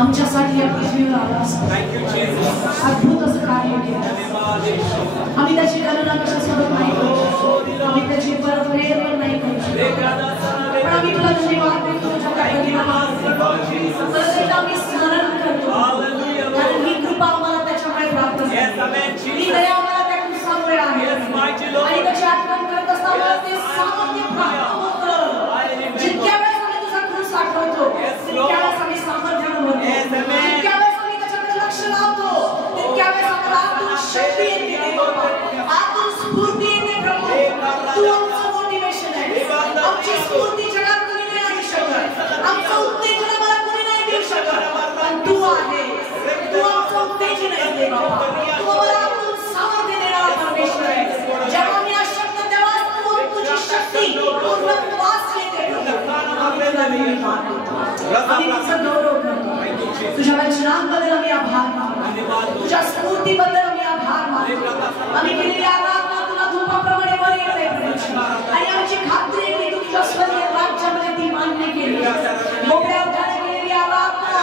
आमच्यासाठी या पृथ्वीवर आलास. अद्भुत असं कार्य केलं. आम्ही त्याची गणना कशासोबत नाही करू शकत, आम्ही त्याची परतफेड पण नाही करू शकत, पण आम्ही तुला धन्यवाद देतो तुझ्या परत एकदा आम्ही स्मरण करतो कारण ही कृपा आम्हाला त्याच्यामुळे प्राप्त झाली, ही दया आम्हाला त्या कृपामुळे आहे आणि त्याची आठवण करत असताना ते सामर्थ्य प्राप्त होतं. जितक्या वेळेस आम्ही तुझा क्रूस आठवतो तितक्या वेळेस आम्ही सामर्थ्यानं होतो, जितक्या वेळेस आम्ही त्याच्याकडे लक्ष लावतो तितक्या वेळेस आम्हाला आतून शक्ती येते, आतून स्फूर्ती येते. प्रभू तू आमचं मोटिवेशन आहे, आमची स्फूर्ती जगात कोणी नाही आणू शकत, आमचं उत्तेजन मला कोणी नाही देऊ शकत, पण तू आहे. तू आमचं उत्तेजन आहे बाबा, तू आम्हाला आतून सामर्थ्य देणारा परमेश्वर आहे. जेव्हा मी अशक्त तेव्हा तुझी शक्ती पूर्णत्वास येते. आम्ही तुझं गौरव करतो, तुझ्या वचनांबद्दल आम्ही आभार मानतो, तुझ्या स्फूर्तीबद्दल आम्ही आभार मानतो. आम्ही केलेली आराधना तुला धूपाप्रमाणे वर येते आणि आमची खात्री आहे की तू तुझ्या स्वर्गीय राज्यामध्ये ती मान्य केली. मोकळ्या उठाने केलेली आराधना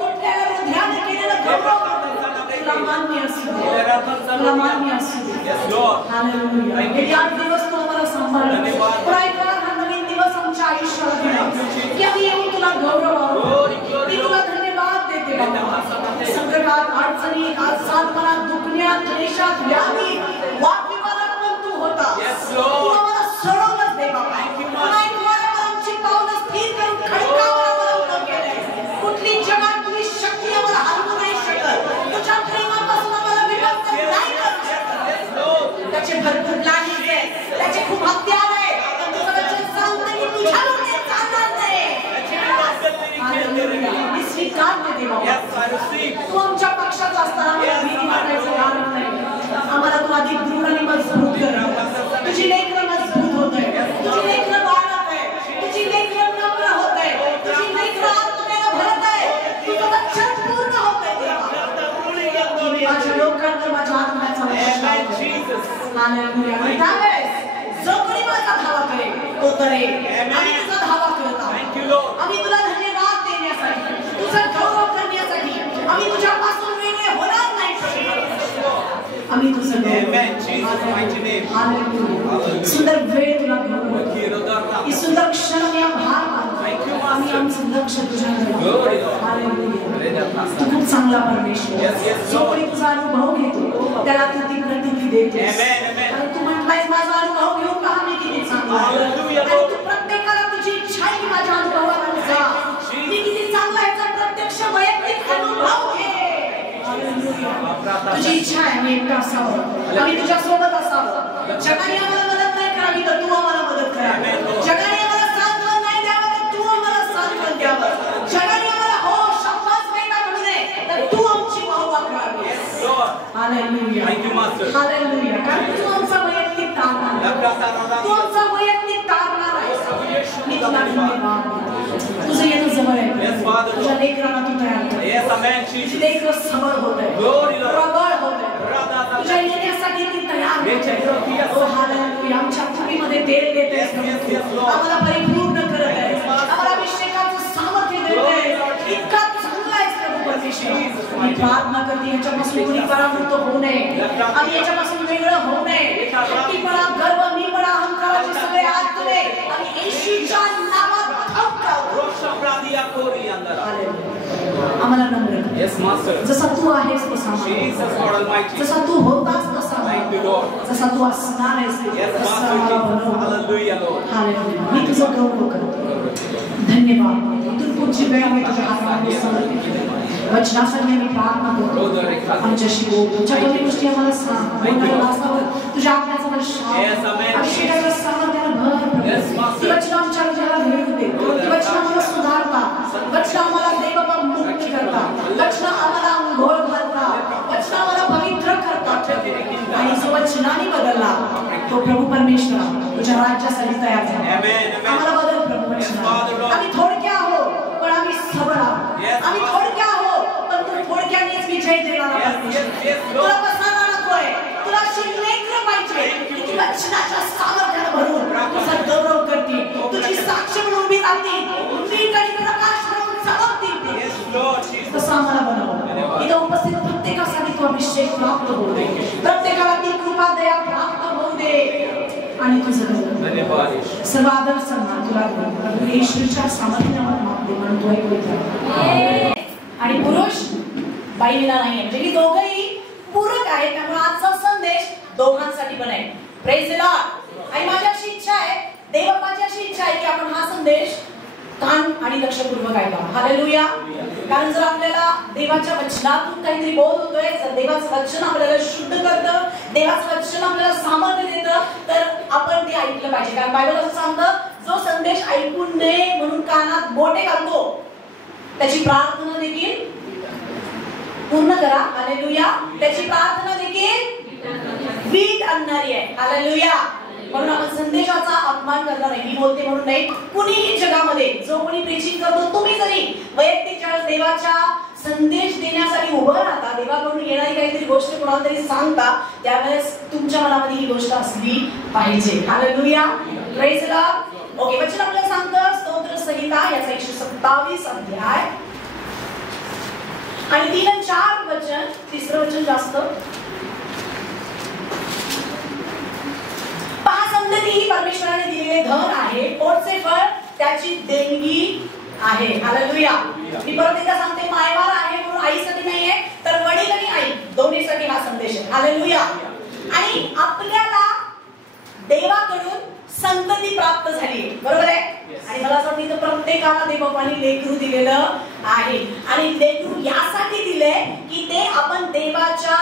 तुटलेल्या ध्यान केलेलं गौरव तुला मान्य असू दे, तुला मान्य असू दे. हालेलुया. गेली 8 दिवस तू आम्हाला सांभाळलं, हा नवीन दिवस आमच्या आयुष्यात दिला की आम्ही येऊन तुला गौरवावं. मी तुला धन्यवाद देते बाबा. संकटात, अडचणीत, सातपणात, दुखण्यात, क्लेशात, व्याधी, वादविवादात पण तू होता. तू आम्हाला सोडवलंच दे बाबा. आमची पावलं स्थिर करून खडकावर आम्हाला उभं केलंय. कुठली जगात तुझी शक्ती आम्हाला हरवू नाही शकत, तुझ्या प्रेमापासून आम्हाला विभक्त नाही करू शकत. त्याचे भरपूर प्लॅनिंग आहे, त्याचे खूप हत्यार आहे, पण तुझं वचन सांगतं की तुझ्यावर ते चालणार नाही. मी स्वीकारते दे बाबा. तू आमच्या पक्षाचा असताना आम्हाला भीती वाटायचं कारण नाही. आम्हाला तू अधिक दृढ आणि मजबूत कर. तुझी लेकरं मजबूत होत आहे, तुझी लेकरं वाढत आहे, तुझी लेकरं नम्र होत आहे, तुझी लेकरं आत्म्यानं भरत आहे, तुझं वचन पूर्ण होत आहे. माझ्या लोकांवर माझ्या आत्म्याचा जो कोणी माझा धावा करेल तो करेल. आम्ही तुझा धावा करत आहोत. आम्ही तुला धन्यवाद देण्यासाठी, तुझा गौरव करण्यासाठी, आम्ही तुझ्यापासून वेगळे होणार नाही. आम्ही तुझं सुंदर वेळ तुला गौरव, ही सुंदर क्षण आम्ही आभार मानतो. आम्ही आमचं लक्ष तुझ्याकडे. तू खूप चांगला परमेश्वर. जो कोणी तुझा अनुभव घेतो त्याला तू ती प्रतिती देतोस. तू म्हटलायस माझा अनुभव घेऊन पहा मी किती चांगला आहे. तू प्रत्येकाला तुझी इच्छा आहे की माझ्या अनुभवाला जा, मी किती चांगला याचा प्रत्यक्ष वैयक्तिक तुझी इच्छा आहे आम्ही एकटा असावं, आम्ही तुझ्या सोबत असावं. जगाने आम्हाला मदत नाही करावी तर तू आम्हाला मदत करावी. जगाने आम्हाला सांत्वन नाही द्यावं तर तू आम्हाला सांत्वन द्यावं. जगाने आम्हाला हो शाबास बेटा म्हणू नये तर तू आमची वाहवा करावी. Hallelujah, hallelujah. कारण तू आमचा वैयक्तिक तारणार, तू आमचा वैयक्तिक तारणार आहे. मी तुला धन्यवाद. तुझं येणं जवळ आहे. तुझ्या लेकरांना तू तयार कर. तुझी लेकरं सबळ होत आहे, प्रबळ होत आहे. तुझ्या येण्यासाठी ती तयार होत आहे. हालेलुया. आमच्या कुपीमध्ये तेल देते, आम्हाला परिपूर्ण करत आहे, आम्हाला अभिषेकाचं सामर्थ्य देते. इतका चांगला आहे प्रभू परमेश्वर. मी प्रार्थना करते याच्यापासून कोणी परावृत्त होऊ नये, आणि याच्यापासून वेगळं होऊ नये. हट्टीपणा, गर्व, मीपणा, अहंकाराचे सगळे आतले आणि येशूच्या नावात आम्हाला नम्र कर. जसा तू आहेस तसा, जसा तू होतास तसा, जसा तू असणार आहेस तसा आम्हाला बनव. हालेलुया. मी तुझं गौरव करतो. धन्यवाद. इथून पुढची वेळ आम्ही तुझ्या हातामध्ये समर्पित केली. वचनासाठी आम्ही प्रार्थना करतो. आमच्याशी बोल. तुझ्या कमी गोष्टी आम्हाला सांग. तुझ्या आज्ञाचा अभिषेकाच्या सामर्थ्याला भर. ती वचन आमच्या हृदयाला मिळवून दे. ती वचन आम्हाला सुधारता, वचन आम्हाला देवबाबा मुक्त करता, वचन आम्हाला अंघोळ घालता, वचन आम्हाला पवित्र करता. आणि जो वचनाने बदलला तो प्रभू परमेश्वर तुझ्या राज्यासाठी तयार झाला. आम्हाला बदल प्रभू वचना. आम्ही थोडक्या आहोत पण आम्ही सबळ आहोत. आम्ही थोडक्या आहोत पण तू थोडक्यानेच विजय देणारा परमेश्वर. तुला पसंत नकोय, तुला शिलेकर पाहिजे. ती वचनाच्या सामर्थ्याने भरून तुझा गौरव करते, तुझी साक्ष म्हणून उभी राहते, मीठ आणि प्रकाश म्हणून चमकते. तसं आम्हाला बनव. इथं उपस्थित प्रत्येकासाठी तू अभिषेक प्राप्त होऊ दे, प्रत्येकाला ती कृपा दया प्राप्त होऊ दे. आणि तुझं सर्व आदर सन्मान तुला प्रभू येशूच्या सामर्थ्यावर मागते म्हणून तू ऐकू. आणि पुरुष बाईला नाही, म्हणजे ही दोघंही पूरक आहे. त्यामुळे आजचा संदेश दोघांसाठी पण आहे. Praise the Lord. आणि माझी अशी इच्छा आहे, देवाची अशी इच्छा आहे की आपण हा संदेश कान आणि लक्षपूर्वक ऐका. हालेलुया. कारण जर आपल्याला देवाच्या वचनातून काहीतरी बोध होतोय, जर देवाचं वचन आपल्याला शुद्ध करतं, देवाचं वचन आपल्याला सामर्थ्य देतं, तर आपण ते ऐकलं पाहिजे. कारण बायबल असं सांगतं, जो संदेश ऐकून नये म्हणून कानात बोटे घालतो त्याची प्रार्थना देखील पूर्ण करा. हालेलुया. त्याची प्रार्थना देखील वीट आणणारी आहे. हालेलुया. म्हणून आपण संदेशाचा अपमान करणार नाही. मी बोलते म्हणून नाही, कुणीही जगामध्ये जो कोणी प्रीचिंग करतो, तुम्ही जरी वैयक्तिक ज्यावेळेस देवाच्या संदेश देण्यासाठी उभं राहता, देवाकडून येणारी काहीतरी गोष्ट कोणाला तरी सांगता, त्यावेळेस तुमच्या मनामध्ये ही गोष्ट असली पाहिजे. Hallelujah. Praise the Lord. Okay. वचन आपल्याला सांगतं स्तोत्र संहिता याचा 127 अध्याय आणि 3 आणि 4 वचन. तिसरं वचन जास्त. पहा, संतती ही परमेश्वराने दिलेले धन आहे, पोटचे फळ त्याची देणगी आहे. हालेलुया. मी परत एकदा सांगते, मायवार आहे म्हणून आईसाठी नाहीये, तर वडील आणि आई दोन्हीसाठी हा संदेश आहे. हालेलुया. आणि आपल्याला देवाकडून संतती प्राप्त झाली, बरोबर आहे. आणि मला असं वाटतं प्रत्येकाला देवबापाने लेकरू दिलेलं आहे. आणि लेकरू यासाठी दिले की ते आपण देवाच्या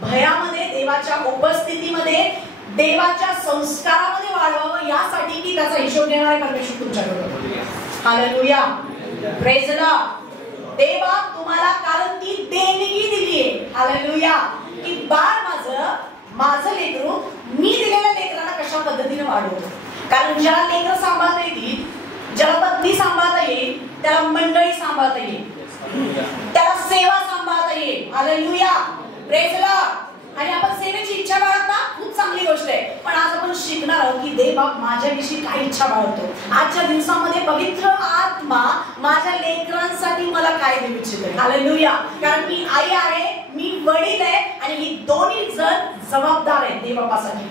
भयामध्ये, देवाच्या उपस्थितीमध्ये, देवाच्या संस्कारामध्ये वाढवावं, यासाठी की त्याचा हिशोब घेणारे परमेश्वर तुमच्याकडे. हालेलुया. Praise the Lord. देवा तुम्हाला कारण ती देणगी दिली आहे. हालेलुया. की बाळ माझं लेकरू मी दिलेल्या लेकरांना कशा पद्धतीने वाढवतो. कारण ज्याला लेकरं सांभाळता येईल, ज्याला पत्नी सांभाळता येईल, त्याला मंडळी सांभाळता येईल, त्याला सेवा सांभाळता येईल. हालेलुया. Praise the Lord. आणि आपण सेवेची इच्छा बाळगता, खूप चांगली गोष्ट आहे. पण आज आपण शिकणार आहोत की देव बाप माझ्याविषयी काय इच्छा बाळगतो. आजच्या दिवसामध्ये पवित्र आत्मा माझ्या लेकरांसाठी मला काय देऊ इच्छिते. हालेलुया. कारण मी आई आहे, मी वडील आहे, आणि ही दोन्ही जण जबाबदार आहेत देवबापासाठी.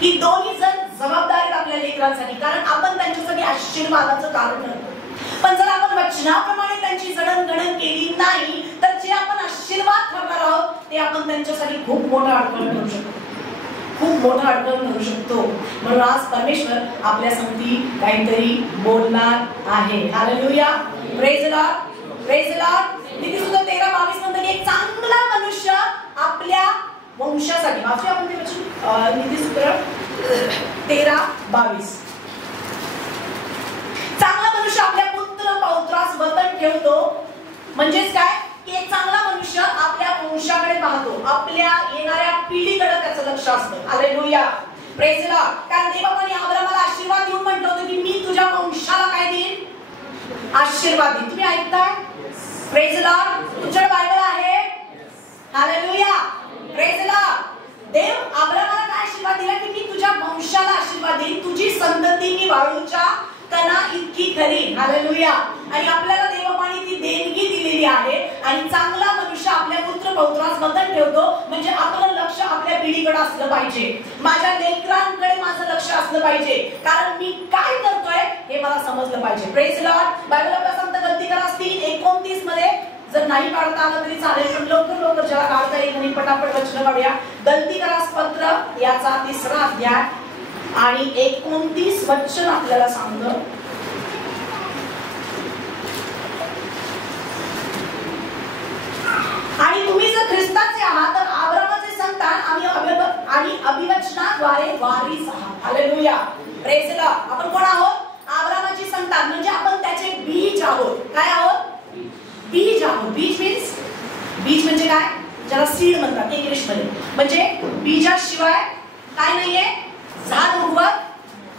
ही दोन्ही जण जबाबदार आहेत आपल्या लेकरांसाठी, कारण आपण त्यांच्यासाठी आशीर्वादाचं कारण करतो. पण जर आपण वचनाप्रमाणे त्यांची जडणघडण केली नाही, तर जे आपण आशीर्वाद ठरणार आहोत ते आपण त्यांच्यासाठी खूप मोठा अडथळा ठरू शकतो, खूप मोठा अडथळा ठरू शकतो. म्हणून आज परमेश्वर आपल्या संगती काहीतरी बोलणार आहे. Hallelujah. Praise the lord. Praise the lord. नीतिसूत्र 13:22 म्हणतात, एक चांगला मनुष्य 22. चांगला मनुष्य आपल्या पुत्र पौत्रास वतन ठेवतो. म्हणजेच काय की एक चांगला मनुष्य आपल्या वंशाकडे पाहतो, आपल्या येणाऱ्या पिढीकडे त्याचं लक्ष असतं. Hallelujah, praise the Lord. कारण देवाने अब्राहमाला आशीर्वाद देऊन म्हटलं होतं की मी तुझ्या वंशाला काय देईन, आशीर्वाद देईन. तुम्ही ऐकताय? Praise the lord. तुमच्याकडे बायबल आहे? Hallelujah, praise the lord. देव अब्राहमाला काय आशीर्वाद दिला की मी तुझ्या वंशाला आशीर्वाद देईन, तुझी संतती मी वाळूच्या कणा इतकी खरी. हालेलुया. आणि आपल्याला देवाने ती देणगी दिलेली आहे. आणि चांगला मनुष्य आपल्या पुत्र पौत्रास वतन ठेवतो. म्हणजे आपलं लक्ष आपल्या पिढीकडे असलं पाहिजे, माझ्या लेकरांकडे माझं लक्ष असलं पाहिजे. कारण मी काय करतोय हे मला समजलं पाहिजे. Praise the Lord. बायबल आपल्याला सांगतं गलतीकार 3:29 मध्ये, जर नाही काढता आलं तरी चालेल पण लवकर लवकर ज्याला काढता येईल आणि पटापट वचन काढूया. गलतीकारास पत्र याचा 3रा अध्याय आणि 29 वचन आपल्याला सांगतं. आणि तुम्ही जर ख्रिस्ताचे आहात तर अब्राहमाचे संतान आणि अभिवचनाद्वारे वारीस आहात. Hallelujah, praise the Lord. आपण कोण आहोत? अब्राहमाची संतान. म्हणजे आपण त्याचे बीज आहोत. काय आहोत? बीज आहोत. बीज म्हणजे काय? ज्याला सीड म्हणतात इंग्लिश मध्ये. म्हणजे बीजाशिवाय काय नाहीये, झाड उगवत.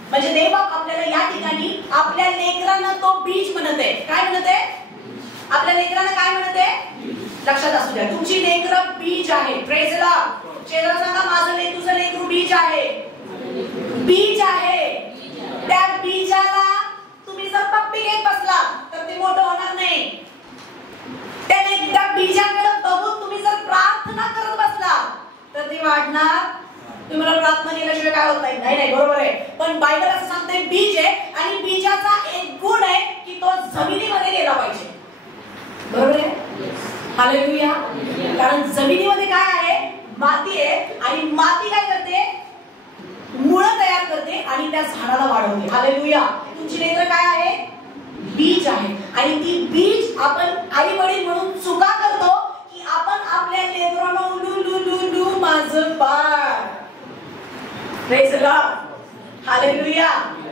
म्हणजे देव आपल्याला या ठिकाणी आपल्या लेकरांना तो बीज म्हणत आहे. काय म्हणत आहे? आपल्या लेकरांना काय म्हणत आहे? लक्षात असू द्या, तुमची लेकरं बीज आहे. Praise the Lord. शेजाऱ्याला सांगा माझं तुझं लेकरू बीज आहे. बीज आहे. त्या बीजाला तुम्ही जर पप्पी घेत बसला तर ते मोठं होणार नाही. त्याने त्या बीजाकडे बघून तुम्ही जर प्रार्थना करत बसला तर ते वाढणार. तुम्ही मला प्रार्थना केल्याशिवाय काय होत नाही. नाही, बरोबर आहे. पण बायबल असं सांगते बीज आहे आणि बीजाचा एक गुण आहे की तो जमिनीमध्ये गेला पाहिजे. बरोबर आहे? हालेलुया. कारण जमिनीमध्ये काय आहे? माती आहे. आणि माती काय करते? मुळं तयार करते आणि त्या झाडाला वाढवते. हालेलुया. तुमची लेकर काय आहे? बीज आहे. आणि ती बीज आपण आई वडील म्हणून चुका करतो की आपण आपल्या लेकरांना लू माझं बाळ. Praise the Lord. हालेलुया.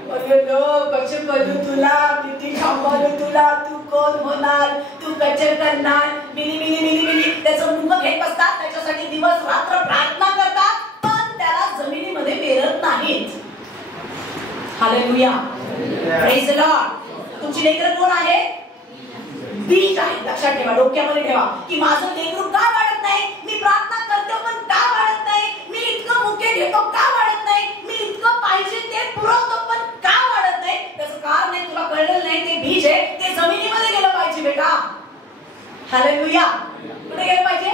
कसे करू तुला, किती सांभाळू तुला, तू कोण होणार, तू कसे करणार, मिली मिली मिली मिली त्याचं मुख घेत बसतात. त्याच्यासाठी दिवस रात्र प्रार्थना करतात पण त्याला जमिनीमध्ये पेरत नाहीत. Hallelujah, praise the Lord. तुमची लेकरं कोण आहे? बीज आहे. लक्षात ठेवा, डोक्यामध्ये ठेवा की माझं लेकरू का वाढत नाही. मी प्रार्थना करतो पण का वाढत नाही. मी इतकं मुके घेतो का वाढत नाही. मी इतकं पाहिजे ते पुरवतो पण का वाढत नाही. त्याचं कारण नाही, तुला कळलेलं नाही. ते बीज आहे, ते जमिनीमध्ये गेलं पाहिजे बेटा. हालेलुया. कुठे गेलं पाहिजे?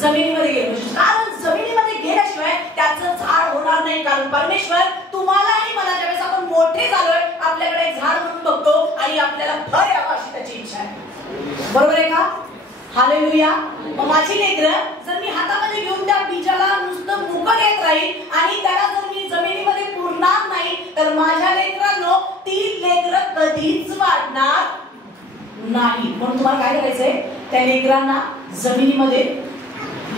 जमिनीमध्ये गेलं पाहिजे. कारण जमिनीमध्ये गेल्याशिवाय त्याचं झाड होणार नाही. कारण परमेश्वर तुम्हाला आणि मला ज्यावेळेस आपण मोठे झालोय आपल्याकडे एक झाड म्हणून बघतो आणि आपल्याला फळ यावं अशी त्याची इच्छा आहे. बरोबर आहे का? हालेलुया. मग माझी लेकरं जर मी हातामध्ये घेऊन त्या बीजाला नुसतं मुकं घेत राहील आणि त्याला जर मी जमिनीमध्ये पुरणार नाही तर माझ्या लेकरांनो ती लेकरं कधीच वाढणार नाही. म्हणून तुम्हाला काय करायचंय? त्या लेकरांना जमिनीमध्ये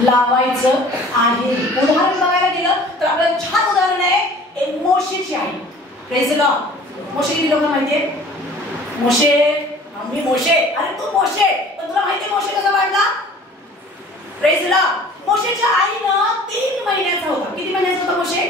लावायचं आहे. उदाहरण बघायला गेलं तर आपल्याला छान उदाहरण आहे मोशेची आई. Praise the lord. मोशे किती लोकांना माहितीये? मोशे, मी मोशे. अरे तू मोशे, पण तुला माहितीये मोशे कसा वाढला? Praise the Lord. मोशेच्या आईनं 3 महिन्याचा होता. किती महिन्याचा होता मोशे?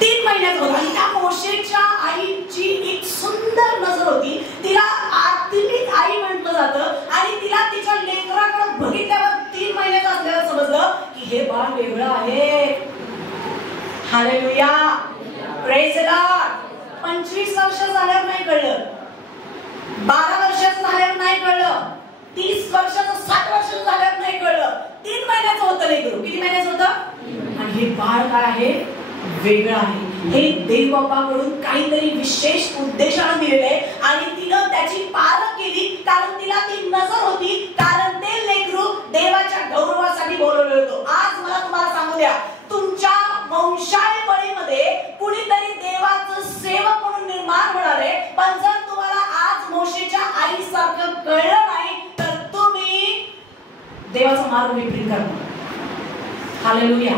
3 महिन्याचा होता. आणि त्या मोशेच्या आईची एक सुंदर नजर होती. तिला आत्मिक आई म्हटलं जातं. आणि तिला तिच्या लेकराकडे बघितल्यावर 3 महिन्याचा असल्याला समजलं की हे बाळ वेगळं आहे. Hallelujah, praise the Lord. 25 वर्ष झाल्यावर नाही कळलं, 12 वर्षाचं झाल्यावर नाही कळलं, 30 वर्षाचं 60 वर्षाचं झाल्यावर नाही कळलं. 3 महिन्याचं होतं लेकरू. किती महिन्याचं होतं? आणि हे बाळ काय आहे? वेगळं आहे. हे देव बाप्पाकडून काहीतरी विशेष उद्देशाने दिलेले आणि तिनं त्याची पारख केली. कारण तिला ती नजर होती. कारण ते लेकरू देवाच्या गौरवासाठी बोलवलं होतं. आज मला तुम्हाला सांगू द्या, तुमच्या वंशाळी बळीमध्ये कुणीतरी देवाचं सेवक म्हणून निर्माण होणार आहे. पण जर तुम्हाला आज मोशेच्या आईसारखं कळलं नाही तर तुम्ही देवाचा मार्ग विपरीत करणार. Hallelujah,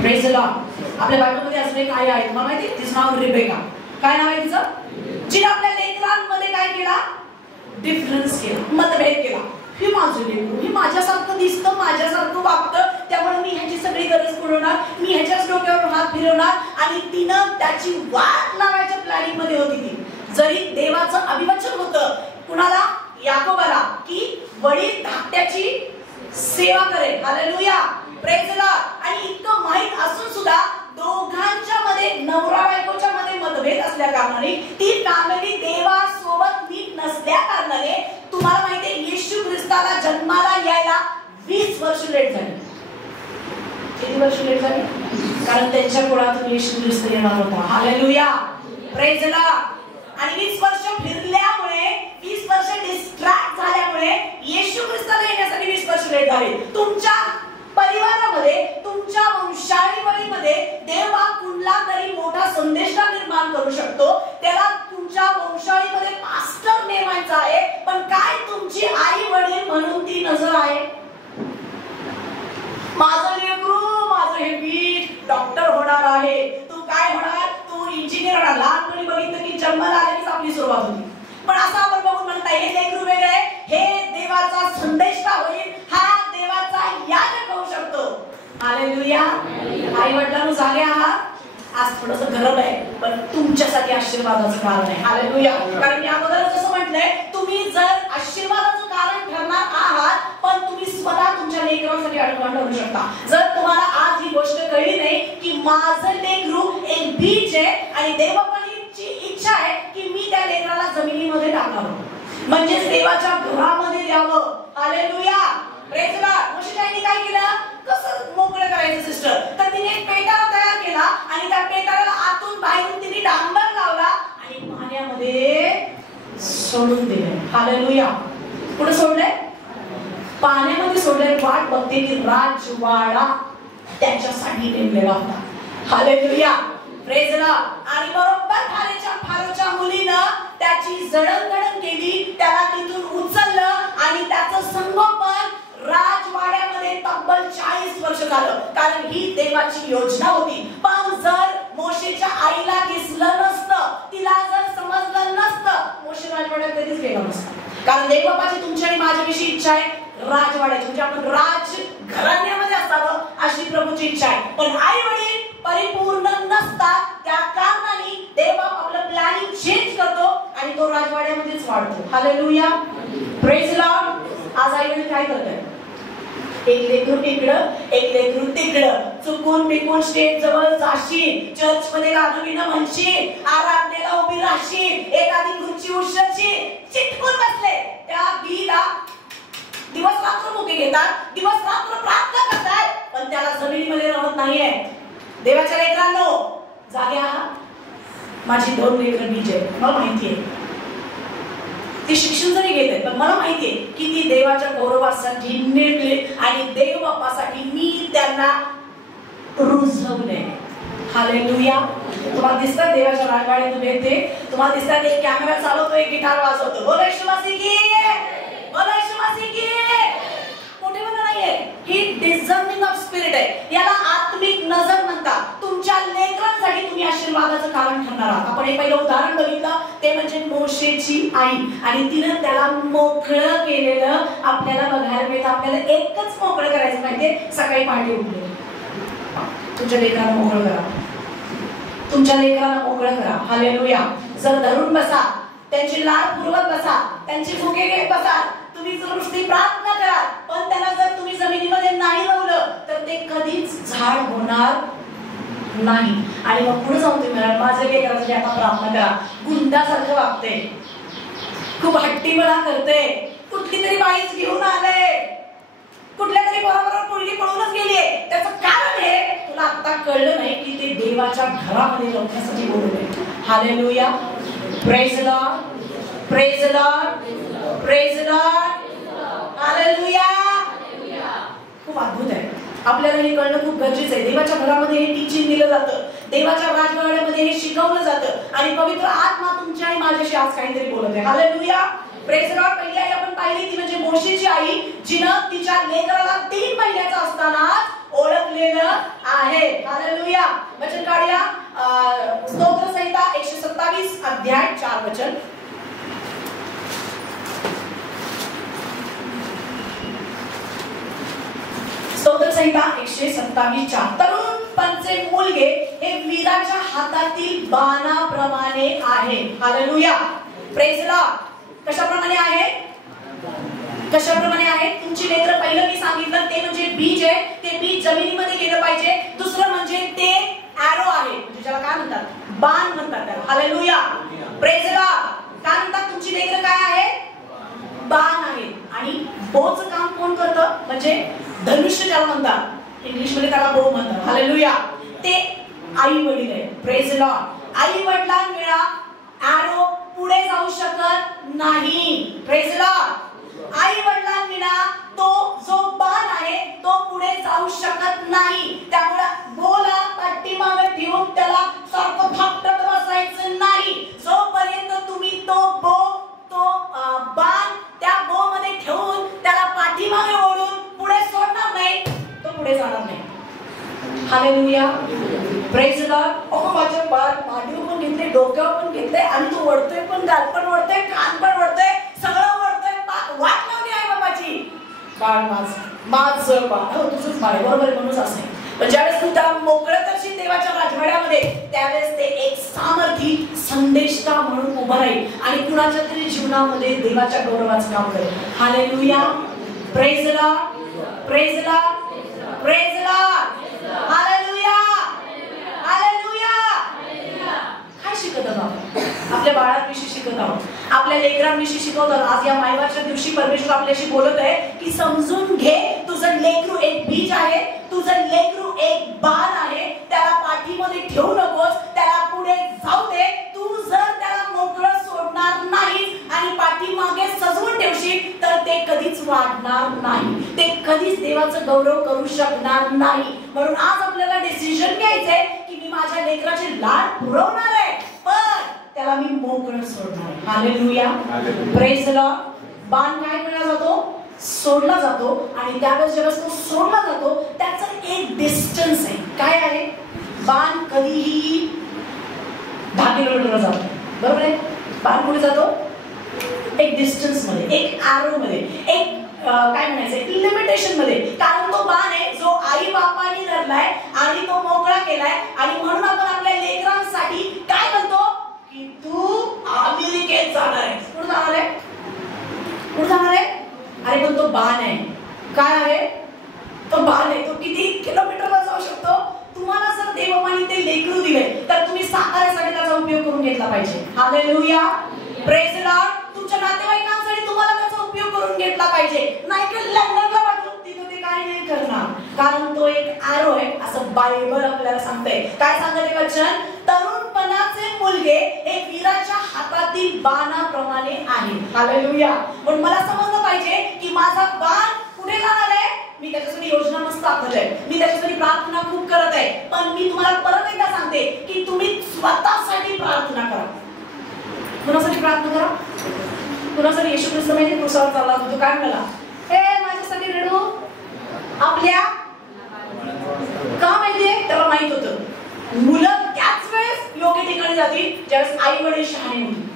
praise the Lord. आपल्या बायबलमध्ये अजून एक आई आहे, तुम्हाला माहिती, तिचं नाव रिबेका. काय नाव आहे तिचं? जिने आपल्या लेकरांमध्ये काय केला? डिफरन्स केला, मतभेद केला. हे माझं लेकरू, हे माझ्यासारखं दिसतं, माझ्यासारखं वागतं, त्यामुळे मी ह्याची सगळी गरज पुरवणार, मी ह्याच्याच डोक्यावर हात फिरवणार. आणि तिनं त्याची वाट लावायच्या प्लॅनिंग मध्ये होती ती. जरी देवाचं अभिवचन होतं कुणाला? याकोबाला, की वडील धाकट्याची सेवा करेल. Hallelujah, praise the Lord. आणि इतकं माहित असून सुद्धा दोघांच्या मध्ये, नवरा बायकोच्या मध्ये मतभेद असल्या कारणाने ती फॅमिली देवासोबत नीट नसल्या कारणाने तुम्हाला माहितीये येशू ख्रिस्ताला जन्माला यायला 20 वर्ष लेट झाली. किती वर्ष लेट झाली? कारण त्यांच्या कुळातून येशू ख्रिस्त येणार होता. Hallelujah, praise the Lord. आणि 20 वर्ष फिरल्यामुळे, 20 वर्ष डिस्ट्रॅक्ट झाल्यामुळे येशू ख्रिस्ताला येण्यासाठी 20 वर्ष लेट झाले. तुमच्या परिवारामध्ये, तुमच्या वंशावळीमध्ये देव हा कुठला तरी मोठा संदेशा निर्माण करू शकतो. त्याला तुमच्या वंशावळीमध्ये पास्टर नेमायचा आहे, पण काय तुमची आई वडील म्हणून ती नजर आहे? माझं लेकरू, माझं हे बीज डॉक्टर होणार आहे, तू काय होणार? तू इंजिनियर होणार. लहानपणी बघितलं की जन्माला आल्यानेच आपली सुरुवात होती. पण असं आपण बघून म्हणता हे लेकरू वेगळे, हे देवाचा संदेशा होईल, हा देवाचा याजक होऊ शकतो. हालेलुया. आई वडिलांनो जागे आहात? आज थोडंसं गरम आहे, पण तुमच्यासाठी आशीर्वादाचं कारण आहे. हालेलुया. कारण मी अगोदर जसं म्हटलंय, तुम्ही जर आशीर्वादाचं कारण ठरणार आहात, पण तुम्ही स्वतः तुमच्या लेकरांसाठी अडकण ठरू शकता. जर तुम्हाला आज ही गोष्ट कळली नाही की माझं लेकरू एक बीज आहे आणि देवपणीची इच्छा आहे की मी त्या लेकराला जमिनीमध्ये टाकावं, म्हणजेच देवाच्या घरामध्ये द्यावं. Hallelujah, praise the lord. मोशेताईंनी काय केलं? कसं मोकळं करायचं सिस्टर? तर तिने एक पेटारा तयार केला आणि त्या पेटाराला आतून बाहेरून तिने डांबर लावला आणि पाण्यामध्ये सोडून दिले. हालेलुया. कुठे सोडले? पाण्यामध्ये सोडले. वाट बघते की राजवाडा त्याच्यासाठी नेमलेला होता. Hallelujah, praise the Lord. आणि बरोबर फारोच्या मुलीनं त्याची जडणघडण केली, त्याला तिथून उचललं आणि त्याचं संगोपन राजवाड्यामध्ये तब्बल 40 वर्ष झालं. कारण ही देवाची योजना होती. पण जर मोशेच्या आईला दिसलं नसतं, तिला जर समजलं नसतं, मोशे राजवाड्यात कधीच गेला नसता. कारण देवबापाची तुमची आणि माझ्याविषयी इच्छा आहे राजवाड्याची, म्हणजे आपण राज घराण्यामध्ये असावं अशी प्रभूची इच्छा आहे. पण आई वडील परिपूर्ण नसतात, त्या कारणाने देवबाप आपलं प्लॅनिंग चेंज करतो आणि तो राजवाड्यामध्येच वाढतो. Hallelujah, praise the Lord. आज आई वडील काय करतात? एक लेकरू इकडं, एक लेकरू तिकडं. चुकून बिकून स्टेज जवळ जाशील, चर्च मध्ये गाणं म्हणशील, आराधनेला उभी राहशील, एखादी खुर्ची उचलशील, चिटकून बसले त्या बीला. दिवस रात्र मुके घेतात, दिवस रात्र प्रार्थना करतात, पण त्याला जमिनीमध्ये रमत नाहीये. देवाच्या लेकरांनो जागे आहात? माझी 2 लेकरं बीज आहेत, मला माहितीये. ते शिक्षण जरी घेत आहेत, पण मला माहितीये की ती देवाच्या गौरवासाठी नेमले आणि देव बापासाठी मी त्यांना रुजवले. हालेलुया. तुम्हाला दिसतात देवाच्या राजवाड्यात उभे ते, तुम्हाला दिसतात एक कॅमेरा चालवतोय, गिटार वाजवतो. बोलो येशू मसीह की, बोलो येशू मसीह की. मोठेपणा नाहीये, ही डिझर्निंग ऑफ स्पिरिट आहे. याला आत्मिक नजर म्हणतात. तुमच्या लेकरांसाठी तुम्ही आशीर्वादाचं कारण ठरणार आहात. आपण एक पहिलं उदाहरण बघितलं, ते म्हणजे मोशेची आई, आणि तिनं त्याला मोकळं केलेलं आपल्याला बघायला मिळतं. आपल्याला एकच मोकळं करायचं माहितीये, सकाळी पहाटे उठले तुमच्या लेकरांना मोकळं करा, तुमच्या लेकरांना मोकळं करा. हालेलुया. जर धरून बसा, त्यांची लाड पुरवत बसा, त्यांची फुगे घेत बसा, तुम्ही जर नुसती प्रार्थना करा, पण त्याला जर तुम्ही जमिनीमध्ये नाही लावलं तर ते कधीच झाड होणार नाही. आणि मग पुढे जाऊन तुम्ही माझं लेकरासाठी आता प्रार्थना करा. गुंडासारखं वागते, खूप हट्टीपणा करते, कुठली तरी बाईच घेऊन आले, कुठल्या तरी बरोबर मुलगी पळूनच गेलीये. त्याचं कारण हे तुला आता कळलं नाही की ते देवाच्या घरामध्ये लवण्यासाठी बोलवले. Hallelujah, praise the lord, praise the lord, praise the Lord. Hallelujah. खूप अद्भुत आहे. आपल्याला हे कळणं खूप गरजेचं आहे. देवाच्या घरामध्ये हे टीचिंग दिलं जातं, देवाच्या राजवाड्यामध्ये हे शिकवलं जातं आणि पवित्र आत्मा तुमच्या आणि माझ्याशी आज काहीतरी बोलत आहे. Hallelujah, praise the Lord. पहिली आई आपण पाहिली ती म्हणजे मोशेची आई, जिनं तिच्या लेकराला 3 महिन्याचा असताना ओळखले संहिता 127:4. तरुणपणचे मुलगे हे वीराच्या हातातील बाणाप्रमाणे आहे. Hallelujah, praise the lord. कशाप्रमाणे आहे? कशाप्रमाणे आहे? तुमची लेकरं, पहिलं मी सांगितलं ते म्हणजे बीज आहे, ते बीज जमिनीमध्ये गेलं पाहिजे. दुसरं म्हणजे ते ॲरो आहे, ज्याला काय म्हणतात? बाण म्हणतात त्याला. Hallelujah, praise the Lord. काय म्हणतात? तुमची लेकरं काय आहे? बाण आहे. आणि बोचं काम कोण करतं? म्हणजे धनुष्य ज्याला म्हणतात, इंग्लिश मध्ये त्याला बो म्हणतात. हालेलुया, ते आई वडील आहे. Praise the lord. आई वडिलांविना ॲरो पुढे जाऊ शकत नाही. Praise the lord. आई वडिलांविना तो जो बाण आहे तो पुढे जाऊ शकत नाही. त्यामुळे बोला पाठीमागे ठेवून त्याला सारखं थापटत बसायचं नाही. जोपर्यंत तुम्ही तो बो, तो बाण त्या बो मध्ये ठेवून त्याला पाठीमागे ओढून पुढे सोडणार नाही, तो पुढे जाणार नाही. Hallelujah, praise the lord. ओ माझे बाळ मांडीवर पण घेतले, डोक्यावर पण घेतले, आणि तू ओढतोय पण, गाल पण ओढतोय, कान पण ओढतोय, सगळं ओढतोय. वाट लावली आहे बाबाची. बाळ माझं बाळ, हो तुझंच बाळ, बरोबर आहे, म्हणूनच असं. पण ज्यावेळेस तू त्याला मोकळं करशील देवाच्या राजवाड्यामध्ये, त्यावेळेस ते एक सामर्थी संदेशता म्हणून उभं राहील आणि कुणाच्या तरी जीवनामध्ये देवाच्या गौरवाचं काम करेल. Hallelujah, praise the lord, praise the lord, praise the Lord. Hallelujah, hallelujah. काय शिकत आहोत? आपल्या बाळांविषयी शिकत आहोत, आपल्या लेकरांविषयी शिकवत आहोत. आज या मायवाच्या दिवशी परमेश्वर आपल्याशी बोलत आहे की समजून घे, तुझं लेकरू एक बीज आहे, तुझं लेकरू एक बाण आहे. त्याला पाठीमध्ये ठेवू नकोस, त्याला पुढे जाऊ दे. तू जर त्याला मोकळं सोडणार नाही आणि पाठीमागे सजवून ठेवशील तर ते कधीच वाढणार नाही, ते कधीच देवाचं गौरव करू शकणार नाही. म्हणून आज आपल्याला डिसिजन घ्यायचंय की मी माझ्या लेकराचे लाड पुरवणार आहे, पण त्याला मी मोकळं सोडणार आहे. Hallelujah, praise the Lord. बाण काय केला जातो? सोडला जातो. आणि त्यावेळेस जेव्हा तो सोडला जातो त्याचं एक डिस्टन्स आहे. काय आहे? बाण कधीही 10 किलोमीटरला जातो, बरोबर आहे? बाण कुठे जातो? एक डिस्टन्स मध्ये, एक ॲरो मध्ये, एक काय म्हणायचं, लिमिटेशन मध्ये. कारण तो बाण आहे जो आई बापाने धरलाय आणि तो मोकळा केलाय. आणि म्हणून आपण आपल्या लेकरांसाठी काय म्हणतो की तू अमेरिकेत जाणार आहे. कुठे जाणार आहे? कुठे जाणार आहे? अरे पण तो बाण आहे. काय आहे? तो बाण आहे. तो किती किलोमीटरवर जाऊ शकतो. तुम्हाला जर देवाने ते लेकरू दिले तर तुम्ही साताऱ्यासाठी त्याचा उपयोग करून घेतला पाहिजे. Hallelujah, praise the Lord. तुमच्या नातेवाईकांसाठी तुम्हाला त्याचा उपयोग करून घेतला पाहिजे. नाही तर लंडनला पाठवून तिथं ते काय नाही करणार, कारण तो एक ॲरो आहे असं बायबल आपल्याला सांगते. काय सांगते वचन? तरुणपणाचे मुलगे हे वीराच्या हातातील बाणाप्रमाणे आहे. हालेलुया. पण मला समजलं पाहिजे की माझा बाण कुठे जाणार आहे. मी त्याच्यासाठी योजना मस्त आखत आहे, मी त्याच्यासाठी प्रार्थना खूप करत आहे. पण मी तुम्हाला परत एकदा सांगते की तुम्ही स्वतःसाठी प्रार्थना करा. कुणासाठी प्रार्थना करा? कुणासाठी? येशू ख्रिस्त माहिती क्रूसावर चालला होता, काय म्हणाला? हे माझ्यासाठी रडू. आपल्या का माहितीये? त्याला माहित होतं मुलं त्याच वेळेस योग्य ठिकाणी जातील ज्यावेळेस आई वडील शहाणे होतील.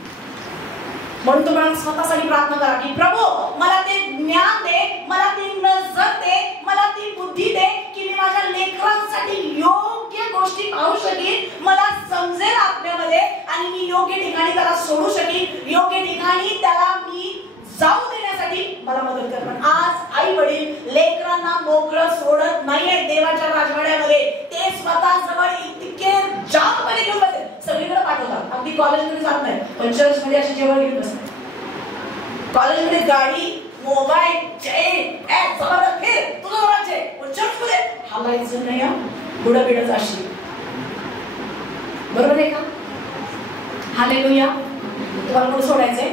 म्हणून तुम्हाला स्वतःसाठी प्रार्थना करा की प्रभू मला ते ज्ञान दे, मला ती नजर दे, मला ती बुद्धी दे की मी माझ्या लेकरांसाठी योग्य गोष्टी पाहू शकेन, मला समजेल आत्म्यामध्ये आणि मी योग्य ठिकाणी त्याला सोडू शकेन, योग्य ठिकाणी त्याला मी जाऊ देण्यासाठी मला मदत कर. पण आज आई वडील लेकरांना मोकळं सोडत नाहीये देवाच्या राजवाड्यामध्ये. ते स्वतः जवळ इतके जामपणे घेऊन बसले, सगळीकडे पाठवतात. अगदी कॉलेजमध्ये जात नाही पण चर्चमध्ये अशी जेवण घेऊन बसतात. कॉलेजमध्ये गाडी, मोबाईल, चेन, जबरदस्त फिर तुझं करायचे, पण चर्चमध्ये हालायचं नाही. पुढं पिढं जाशील, बरोबर आहे का? हालेलुया. तुम्हाला कुठं सोडायचंय?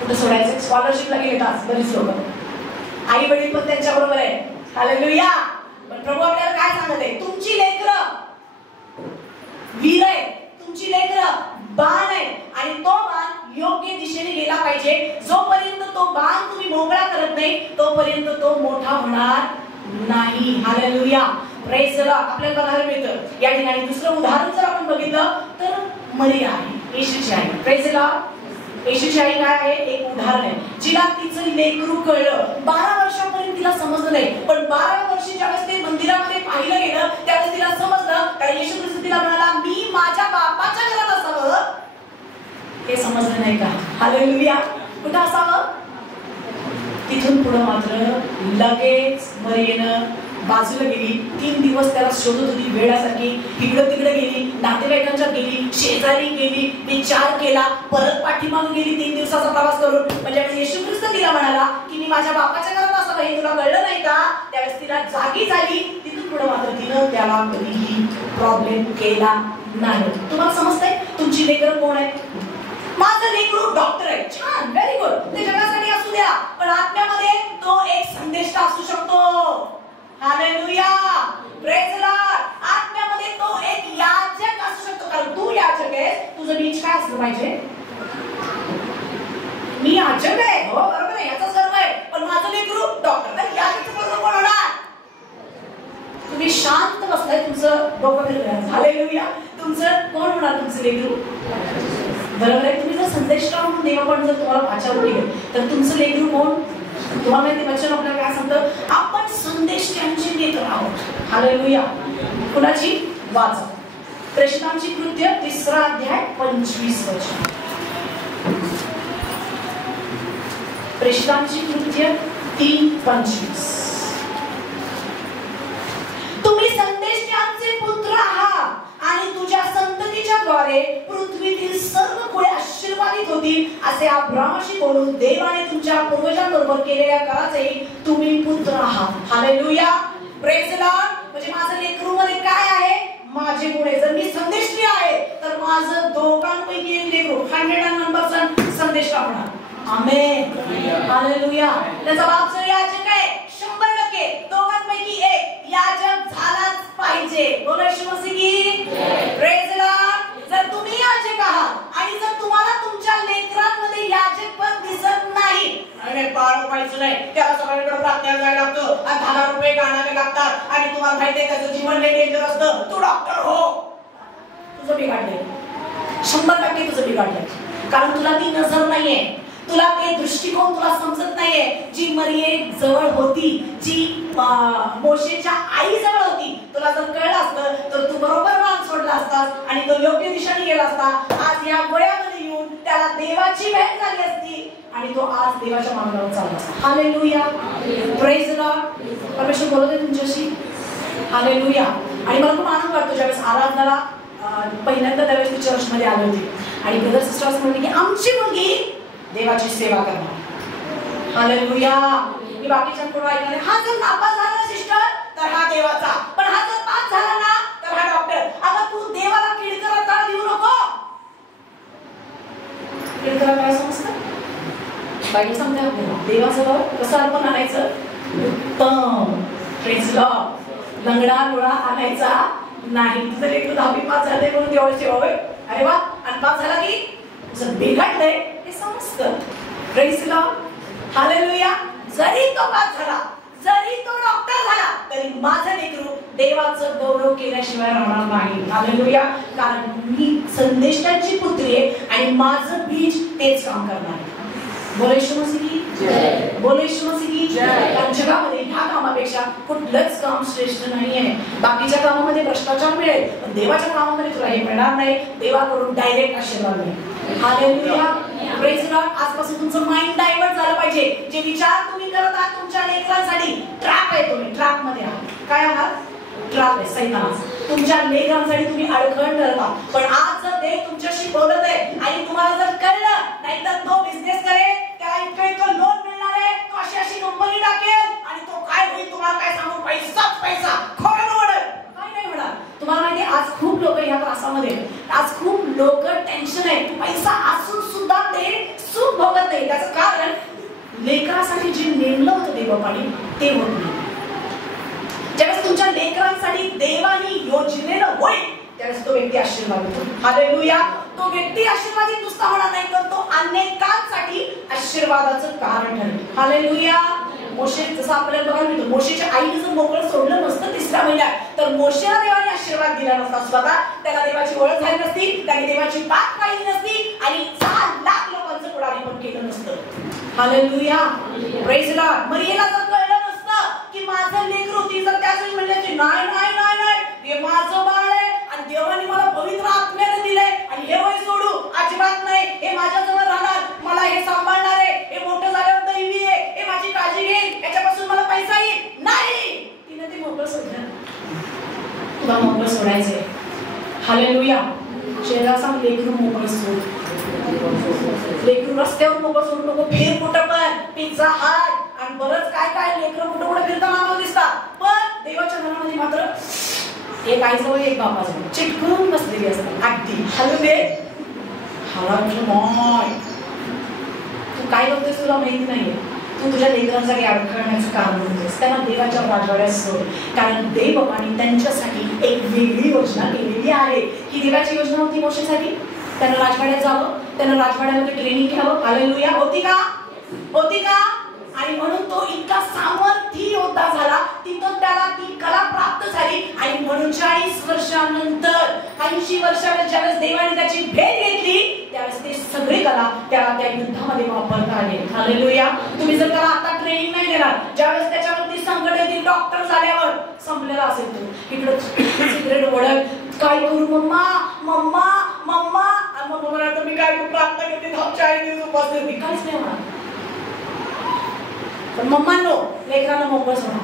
कुठं सोडायचं? स्कॉलरशिपला गेले आज बरीच लोक, आई वडील पण त्यांच्या बरोबर आहे. हालेलुया. पण प्रभू आपल्याला काय सांगत आहे? तुमची लेकरं वीर आहे, तुमची लेकरं बाण आहे आणि तो बाण योग्य दिशेने गेला पाहिजे. जोपर्यंत तो बाण तुम्ही मोकळा करत नाही तोपर्यंत तो मोठा होणार नाही. Hallelujah, praise the Lord. आपल्याला बघायला मिळतं या ठिकाणी. दुसरं उदाहरण जर आपण बघितलं तर मरिया आहे, येशूची आई. Praise the lord. येशूची आई काय आहे? एक उदाहरण आहे. जिला तिचं लेकरू कळलं. 12 वर्षापर्यंत तिला समजलं नाही, पण 12 वर्षी समजलं नाही का? हालेलुया. कुठं असावं? तिथून पुढे मात्र लगेच मरियेनं बाजूला गेली. 3 दिवस त्याला शोधत होती, वेळासाठी इकडं तिकडे गेली, नातेवाईकांच्या गेली, शेजारी गेली, विचार केला, परत पाठीमागे गेली 3 दिवसाचा प्रवास करून. म्हणजे येशू ख्रिस्त तिला म्हणाला की मी माझ्या बापाच्या घरात असं काही तुला कळलं नाही का? त्यावेळेस तिला जागी झाली. तिथून पुढे मात्र तिनं त्याला कधीही प्रॉब्लेम केला नाही. तुम्हाला समजतंय? तुमची लेकरं कोण आहे? माझं लेकरू डॉक्टर आहे. छान, व्हेरी गुड. ते जगासाठी असू द्या, पण आत्म्यामध्ये तो एक संदेष्टा असू शकतो. Hallelujah, praise the lord. आत्म्यामध्ये तो एक याजक असू शकतो. कारण तू याजक आहेस, तुझं बीज काय असलं पाहिजे? मी याजक आहे, हो बरोबर आहे, याचा सर्व आहे, पण माझं लेकरू डॉक्टर. तर याजकचं पूर्ण कोण होणार? तुम्ही शांत बसलाय, तुमचं डोकं फिरलं. हालेलुया. तुमचं कोण होणार? तुमचं लेकरू बरोबर आहे. तुम्ही जर संदेश म्हणून देवाकडून जर तुम्हाला वाचावं गेलं तर तुमचं लेकरू कोण? तुम्हाला माहिती वचन आपल्याला काय सांगतं? आपण संदेश त्यांचे लेकर आहोत. हालेलुया. कुणाची? वाचा प्रेषितांची कृत्य 3 अध्याय 25 वचन. प्रेषितांची कृत्य 3:25. तुम्ही संदेशांचे पुत्र आहात आणि तुझ्या संततीच्या द्वारे पृथ्वीतील सर्व कुळे आशीर्वादित होतील असे अब्राहामाशी बोलून देवाने तुमच्या पूर्वजांबरोबर केलेल्या कराचे तुम्ही पुत्र आहात. Hallelujah, praise the Lord. म्हणजे माझं लेकरू मध्ये काय आहे? माझे गुण आहे. जर मी संदेशी आहे तर माझं दोघांपैकी एक लेकरू 101% संदेश होणार. आमेन, हालेलुया. त्याचा बाप जर याजक आहे 100%, दोघांपैकी एक याजक झालाच पाहिजे. बोला येशू मसीह की प्रेज द लॉर्ड. जर तुम्ही याजक आहात आणि जर तुम्हाला तुमच्या लेकरांमध्ये याजक पण दिसत नाही, अरे बाळ पाहिजे नाही, त्याला सगळीकडे प्रार्थना जायला लागतो, 10,000 रुपये गाणावे लागतात आणि तुम्हाला माहिती आहे त्याचं जीवन लय डेंजर असतं. तू डॉक्टर हो, तुझं बिघडलंय, 100% तुझं बिघडलंय. कारण तुला ती नजर नाहीये, तुला ते दृष्टिकोन तुला समजत नाहीये. जी मरिये जवळ होती, जी मोशेच्या आई जवळ होती, तुला जर कळलं असतं तर तू बरोबर मार्ग सोडला असतास आणि तो योग्य दिशेने गेला असता. आज या वयामध्ये येऊन त्याला देवाची भेट झाली असती आणि तो आज देवाच्या मार्गावर चालला असता. Hallelujah, praise the Lord. परमेश्वर बोलत आहे तुमच्याशी. हालेलुया. आणि मला खूप आनंद वाटतो ज्यावेळेस आराधनाला पहिल्यांदा त्यावेळेस मी चर्चमध्ये आले होते आणि ब्रदर सिस्टर्स म्हणले की आमची मुलगी देवाची सेवा करणार. हालेलुया. मी बाकीच्यांकडून ऐकले, हा जर नापास झाला सिस्टर तर हा देवाचा, पण हा जर पास झाला ना तर हा डॉक्टर. अगं तू देवाला किडकराचा देऊ नको. किडकरा काय समजतं? बायबल सांगते आपल्याला देवाजवळ कसं अर्पण आणायचं? उत्तम. Praise the lord. लंगडा लोळा आणायचा नाही. तुझं लेकरू 10वी पास झाले म्हणून देवाची सेवा होय. अरे वा. आणि पास झाला की तुझं बिघडलंय हे समजतं. Praise the Lord. हालेलुया. जरी तो पास झाला, जरी तो डॉक्टर झाला, तरी माझं लेकरू देवाचं गौरव केल्याशिवाय राहणार नाही. हालेलुया. कारण मी संदेशाची पुत्री आहे आणि माझं बीज तेच काम करणार आहे. बोला येशू मसीह की जय. बोला येशू मसीह की जय. कारण जगामध्ये ह्या कामापेक्षा कुठलंच काम श्रेष्ठ नाहीये. बाकीच्या कामामध्ये भ्रष्टाचार मिळेल, पण देवाच्या कामामध्ये तुला हे मिळणार नाही. देवाकडून डायरेक्ट आशीर्वाद मिळेल. हालेलुया. Praise the Lord. आजपासून तुमचं माइंड डायव्हर्ट झालं पाहिजे. जे विचार तुम्ही करत आहात तुमच्या लेकरांसाठी, ट्रॅप आहे. तुम्ही ट्रॅप मध्ये आहात. काय आहात? ट्रॅप आहे, सैतानाचा. तुमच्या लेकरांसाठी तुम्ही अडखळ ठरत आहात. पण आज जर देव तुमच्याशी बोलत आहे आणि तुम्हाला जर कळलं नाही तर तो बिझनेस करेल, त्याला इतकं लोन मिळणार आहे, तो अशी कंपनी टाकेल आणि तो काय होईल तुम्हाला काय सांगू? पैसाच पैसा. खोडून ओढेल. काय नाही होणार. तुम्हाला माहिती आहे आज खूप लोक या त्रासामध्ये, आज खूप लोक टेन्शन आहे. पैसा असून सुद्धा ते सुख भोगत नाही. त्याचं कारण लेकरासाठी जे नेमलं होतं देवापाणी ते होत नाही. ज्यावेळेस तुमच्या लेकरांसाठी देवानी योजनेनं होईल त्यावेळेस तो व्यक्ती आशीर्वाद होतो. हालेलुया. तो व्यक्ती आशीर्वादित नुसता होणार नाही तर तो अनेकांसाठी आशीर्वादाचं कारण ठरेल. हालेलुया. मोशे जसं आपल्याला बघायला मिळतं, मोशेच्या आईने जर मोकळं सोडलं नसतं 3ऱ्या महिन्यात तर मोशेला देवाने आशीर्वाद दिला नसता. स्वतः त्याला देवाची ओळख झाली नसती, त्याने देवाची पाठ पाहिली नसती आणि 6 लाख लोकांचं पुढारी पण केलं नसतं. हालेलुया. Praise the lord. मरियेला जर कळलं नसतं की माझं लेकरू, ती जर त्याच म्हणले नाही नाही नाही नाही हे माझं बाळ आहे आणि देवाने मला पवित्र आत्म्याने दिलंय आणि हे वय सोडू अजिबात नाही, हे माझ्या तुला मोकळं सोडायचंय. हालेलुया. शेजारी सांग, लेकरू मोकळं सोड. लेकरू रस्त्यावर मोकळं सोडू नको. फेर कुठं पण, पिझ्झा हट आणि बरंच काय काय लेकरं कुठं कुठं फिरताना दिसतात. पण देवाच्या घरामध्ये मात्र एक आईजवळ एक बापाजवळ चिटकून बसलेली असतात. अगदी हलू दे. तू काय करतोस तुला माहिती नाहीये. तू तुझ्या लेकरांसाठी अडखळण्याचं काम करतोस. त्यांना देवाच्या राजवाड्यात सोड. कारण देव बाबांनी त्यांच्यासाठी एक वेगळी योजना केलेली आहे. ही देवाची योजना होती मोशेसाठी. त्यांना राजवाड्यात जावं, त्यांना राजवाड्यामध्ये ट्रेनिंग घ्यावं. हालेलुया. होती का? होती का? आणि म्हणून तो इतका सामर्थी योद्धा झाला. तिथं त्याला ती कला प्राप्त झाली. आणि म्हणून 40 वर्षानंतर 80 वर्षावर ज्यावेळेस देवाने त्याची भेट घेतली, त्यावेळेस ते सगळी कला त्याला त्या युद्धामध्ये वापरता आली. हालेलुया. तुम्ही जर त्याला आता ट्रेनिंग नाही देणार, ज्यावेळेस त्याच्यावरती संकट येतील, डॉक्टर झाल्यावर संपलेला असेल तो इकडं सिगरेट ओढत, काय करू मम्मा मम्मा मम्मा, आणि मग म्हणाल मी काय प्रार्थना करते, 40 दिवस उपास करते, काहीच नाही म्हणा. पण मम्मांनो, लेकरांना मोकळं सोडा.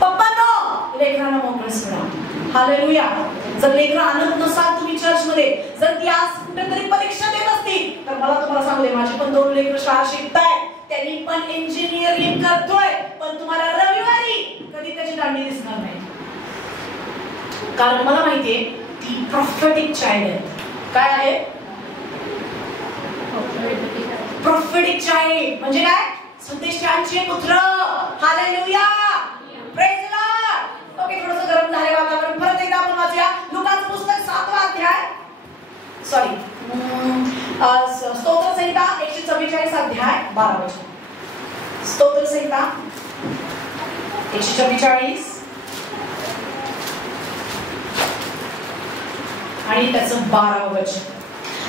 पप्पांनो, लेकरांना मोकळं सोडा. हालेलुया. जर लेकरं आणत नसाल तुम्ही चर्चमध्ये, जर ती आज कुठेतरी परीक्षा देत असतील, तर मला तुम्हाला सांगले, माझे पण 2 लेकरं शाळा शिकतायत, त्यांनी पण इंजिनिअरिंग करतोय, पण तुम्हाला रविवारी कधी त्याची दांडी दिसणार नाही. कारण मला माहितीये ती प्रॉफेटिक चाइल्ड आहे. काय आहे? प्रॉफेटिक चाइल्ड म्हणजे काय? संदेशांचे पुत्र. Hallelujah. Praise the Lord. Okay, थोडंसं गरम झाले वातावरण. परत एकदा आपण वाचूया लुकाचं पुस्तक 7वा अध्याय. सॉरी, स्तोत्र संहिता 144 अध्याय 12 वचन. स्तोत्र संहिता 144 आणि त्याचं 12 वचन.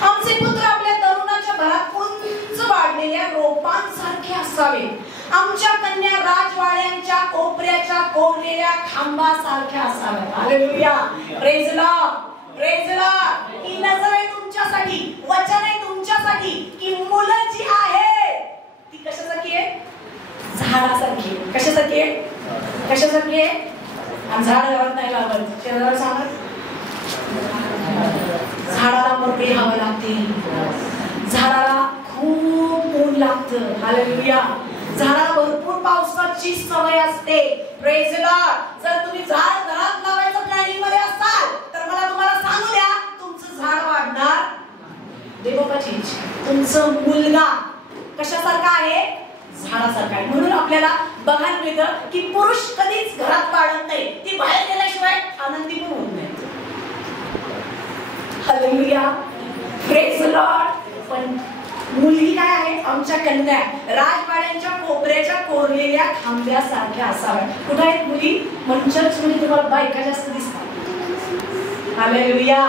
आमचे पुत्र आपल्या तरुणाच्या घरात उंच वाढलेल्या रोपांसारखे असावे. आमच्या कन्या राजवाड्यांच्या कोपऱ्याच्या कोरलेल्या खांबासारख्या असाव्या. Hallelujah. Praise the lord. Praise the lord. ही नजर आहे तुमच्यासाठी, वचन आहे तुमच्यासाठी की मुलं जी आहे ती कशासारखी आहे? झाडासारखी. कशासारखी आहे? कशासारखी आहे? आणि झाड घरात नाही लावत. शेजाऱ्याला सांगत, झाडाला मोकळी हवा लागते, झाडाला खूप ऊन लागतं. हालेलुया. झाडाला भरपूर पावसाची सवय असते. Praise the Lord. जर तुम्ही झाड घरात लावायचं प्लॅनिंग मध्ये असाल, तर मला तुम्हाला सांगू द्या, तुमचं झाड वाढणार. देवबाची इच्छा. तुमचं मुलगा कशासारखा आहे? झाडासारखा आहे. म्हणून आपल्याला बघायला मिळतं की पुरुष कधीच घरात वाढत नाही. ती बाहेर गेल्याशिवाय आनंदी पण होत नाही. हालेलुया. Praise the Lord. पण मुलगी काय आहे? आमच्या कन्या राजवाड्यांच्या कोपऱ्याच्या कोरलेल्या खांब्यासारख्या असाव्या. कुठे आहेत मुली? म्हणून चर्चमध्ये तुम्हाला बायका जास्त दिसतात. हालेलुया.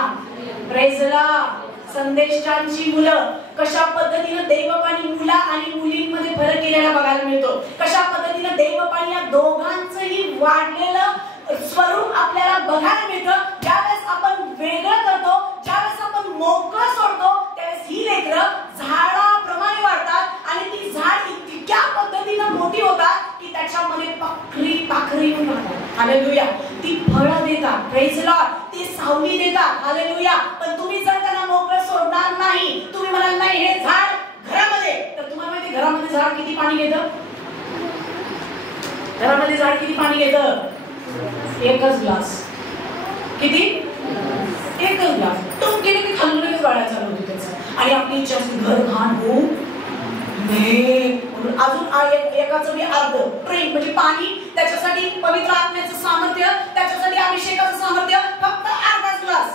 Praise the lord. संदेशांची मुलं कशा पद्धतीनं देवबापांनी मुला आणि मुलींमध्ये फरक केलेला बघायला मिळतो. कशा पद्धतीनं देवबापांनी या दोघांचंही वाढलेलं स्वरूप आपल्याला बघायला मिळतं. ज्यावेळेस आपण वेगळं करतो, ज्यावेळेस आपण मोकळं सोडतो, त्यावेळेस ही लेकरं झाडाप्रमाणे वाढतात आणि ती झाड इतक्या पद्धतीनं मोठी होतात की त्याच्यामध्ये पाखरी येऊन राहतात. हालेलुया. ती फळं देतात. Praise the Lord. ती सावली देतात. हालेलुया. पण तुम्ही जर त्यांना मोकळं सोडणार नाही, तुम्ही म्हणाल नाही हे झाड घरामध्ये, तर तुम्हाला माहिती घरामध्ये झाड किती पाणी घेतं? घरामध्ये झाड किती पाणी घेतं? एकच ग्लास. किती? एकच ग्लास. तो गेले की खाल्लं वाढायला चालू होतं त्याचं. आणि आपली इच्छा असते घर घाण होऊ नये म्हणून अजून एकाचं मी अर्ध ड्रिंक म्हणजे पाणी, त्याच्यासाठी पवित्र आत्म्याचं सामर्थ्य, त्याच्यासाठी अभिषेकाचं सामर्थ्य, फक्त अर्धाच ग्लास.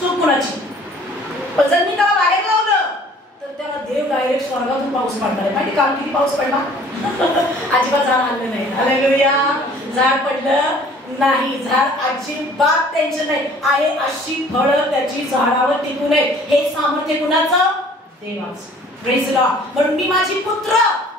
चूक कुणाची? पण जर मी त्याला बाहेर लावलं तर त्याला देव डायरेक्ट स्वर्गातून पाऊस पाडणार आहे. माहिती काल किती पाऊस पडला? अजिबात झाड आणलं नाही. हालेलुया. झाड पडलं नाही. झाड अजिबात टेन्शन नाही. आहे अशी फळं त्याची झाडावर टिकू नये. हे सामर्थ्य कुणाचं? देवाचं. Praise the Lord. म्हणून मी माझी पुत्र,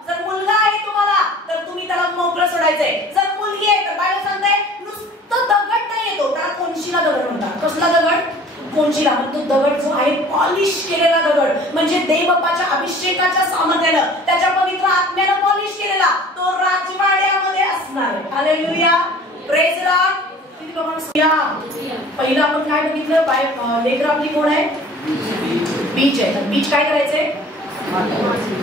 जर मुलगा आहे तुम्हाला तर तुम्ही त्याला मोकळं सोडायचंय. जर मुलगी आहे तर बायबल सांगते नुसतं दगड नाही येतो, त्याला कोणशीला दगड म्हणतात. कसला दगड? कोणशीला. तो दगड जो आहे पॉलिश केलेला दगड, म्हणजे देवबापाच्या अभिषेकाच्या सामर्थ्यानं, त्याच्या पवित्र आत्म्यानं पॉलिश केलेला, तो राजवाड्यामध्ये असणार आहे. हालेलुया. Praise the Lord. किती लोकांना पहिलं आपण काय बघितलं, लेकर आपली कोण आहे, बीज आहे. तर बीज काय करायचंय,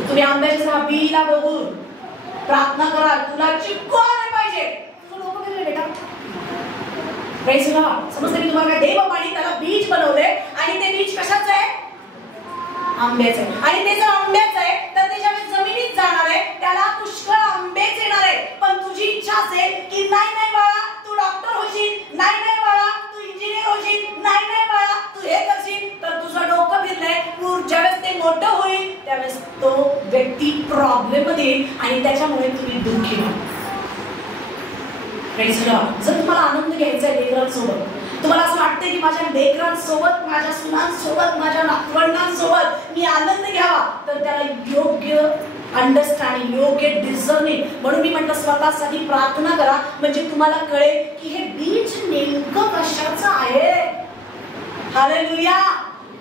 तुम्ही आंब्याच्या बीला बघून प्रार्थना करा, तुला चिक्कू आले पाहिजे. तुझं डोकं फिरले बेटा. Praise God. समजते मी तुम्हाला काय, देव पाणी त्याला बीज बनवले आणि ते बीज कशाचं आहे, आंब्याचं आहे. आणि ते जर आंब्याचं आहे तर त्याच्यामध्ये जमिनीत जाणार आहे, त्याला पुष्कळ आंबेच येणार आहे. पण तुझी इच्छा असेल की नाही नाही बाळा तू डॉक्टर होशील, नाही नाही बाळा तू इंजिनियर होशील, नाही नाही बाळा तू हे करशील, तर तुझं डोकं फिरलंय. ज्यावेळेस ते मोठं होईल त्यावेळेस तो व्यक्ती प्रॉब्लेम मध्ये येईल आणि त्याच्यामुळे तुम्ही दुःखी व्हाल. Praise God. जर तुम्हाला आनंद घ्यायचा आहे लेकरांसोबत, तुम्हाला असं वाटतंय की माझ्या लेकरांसोबत, माझ्या सुनांसोबत, माझ्या नातवंडांसोबत मी आनंद घ्यावा, तर त्याला योग्य अंडरस्टँडिंग, योग्य डिझर्निंग. म्हणून मी म्हटलं स्वतःसाठी प्रार्थना करा, म्हणजे तुम्हाला कळेल की हे बीज नेमकं कशाचं आहे. हालेलुया.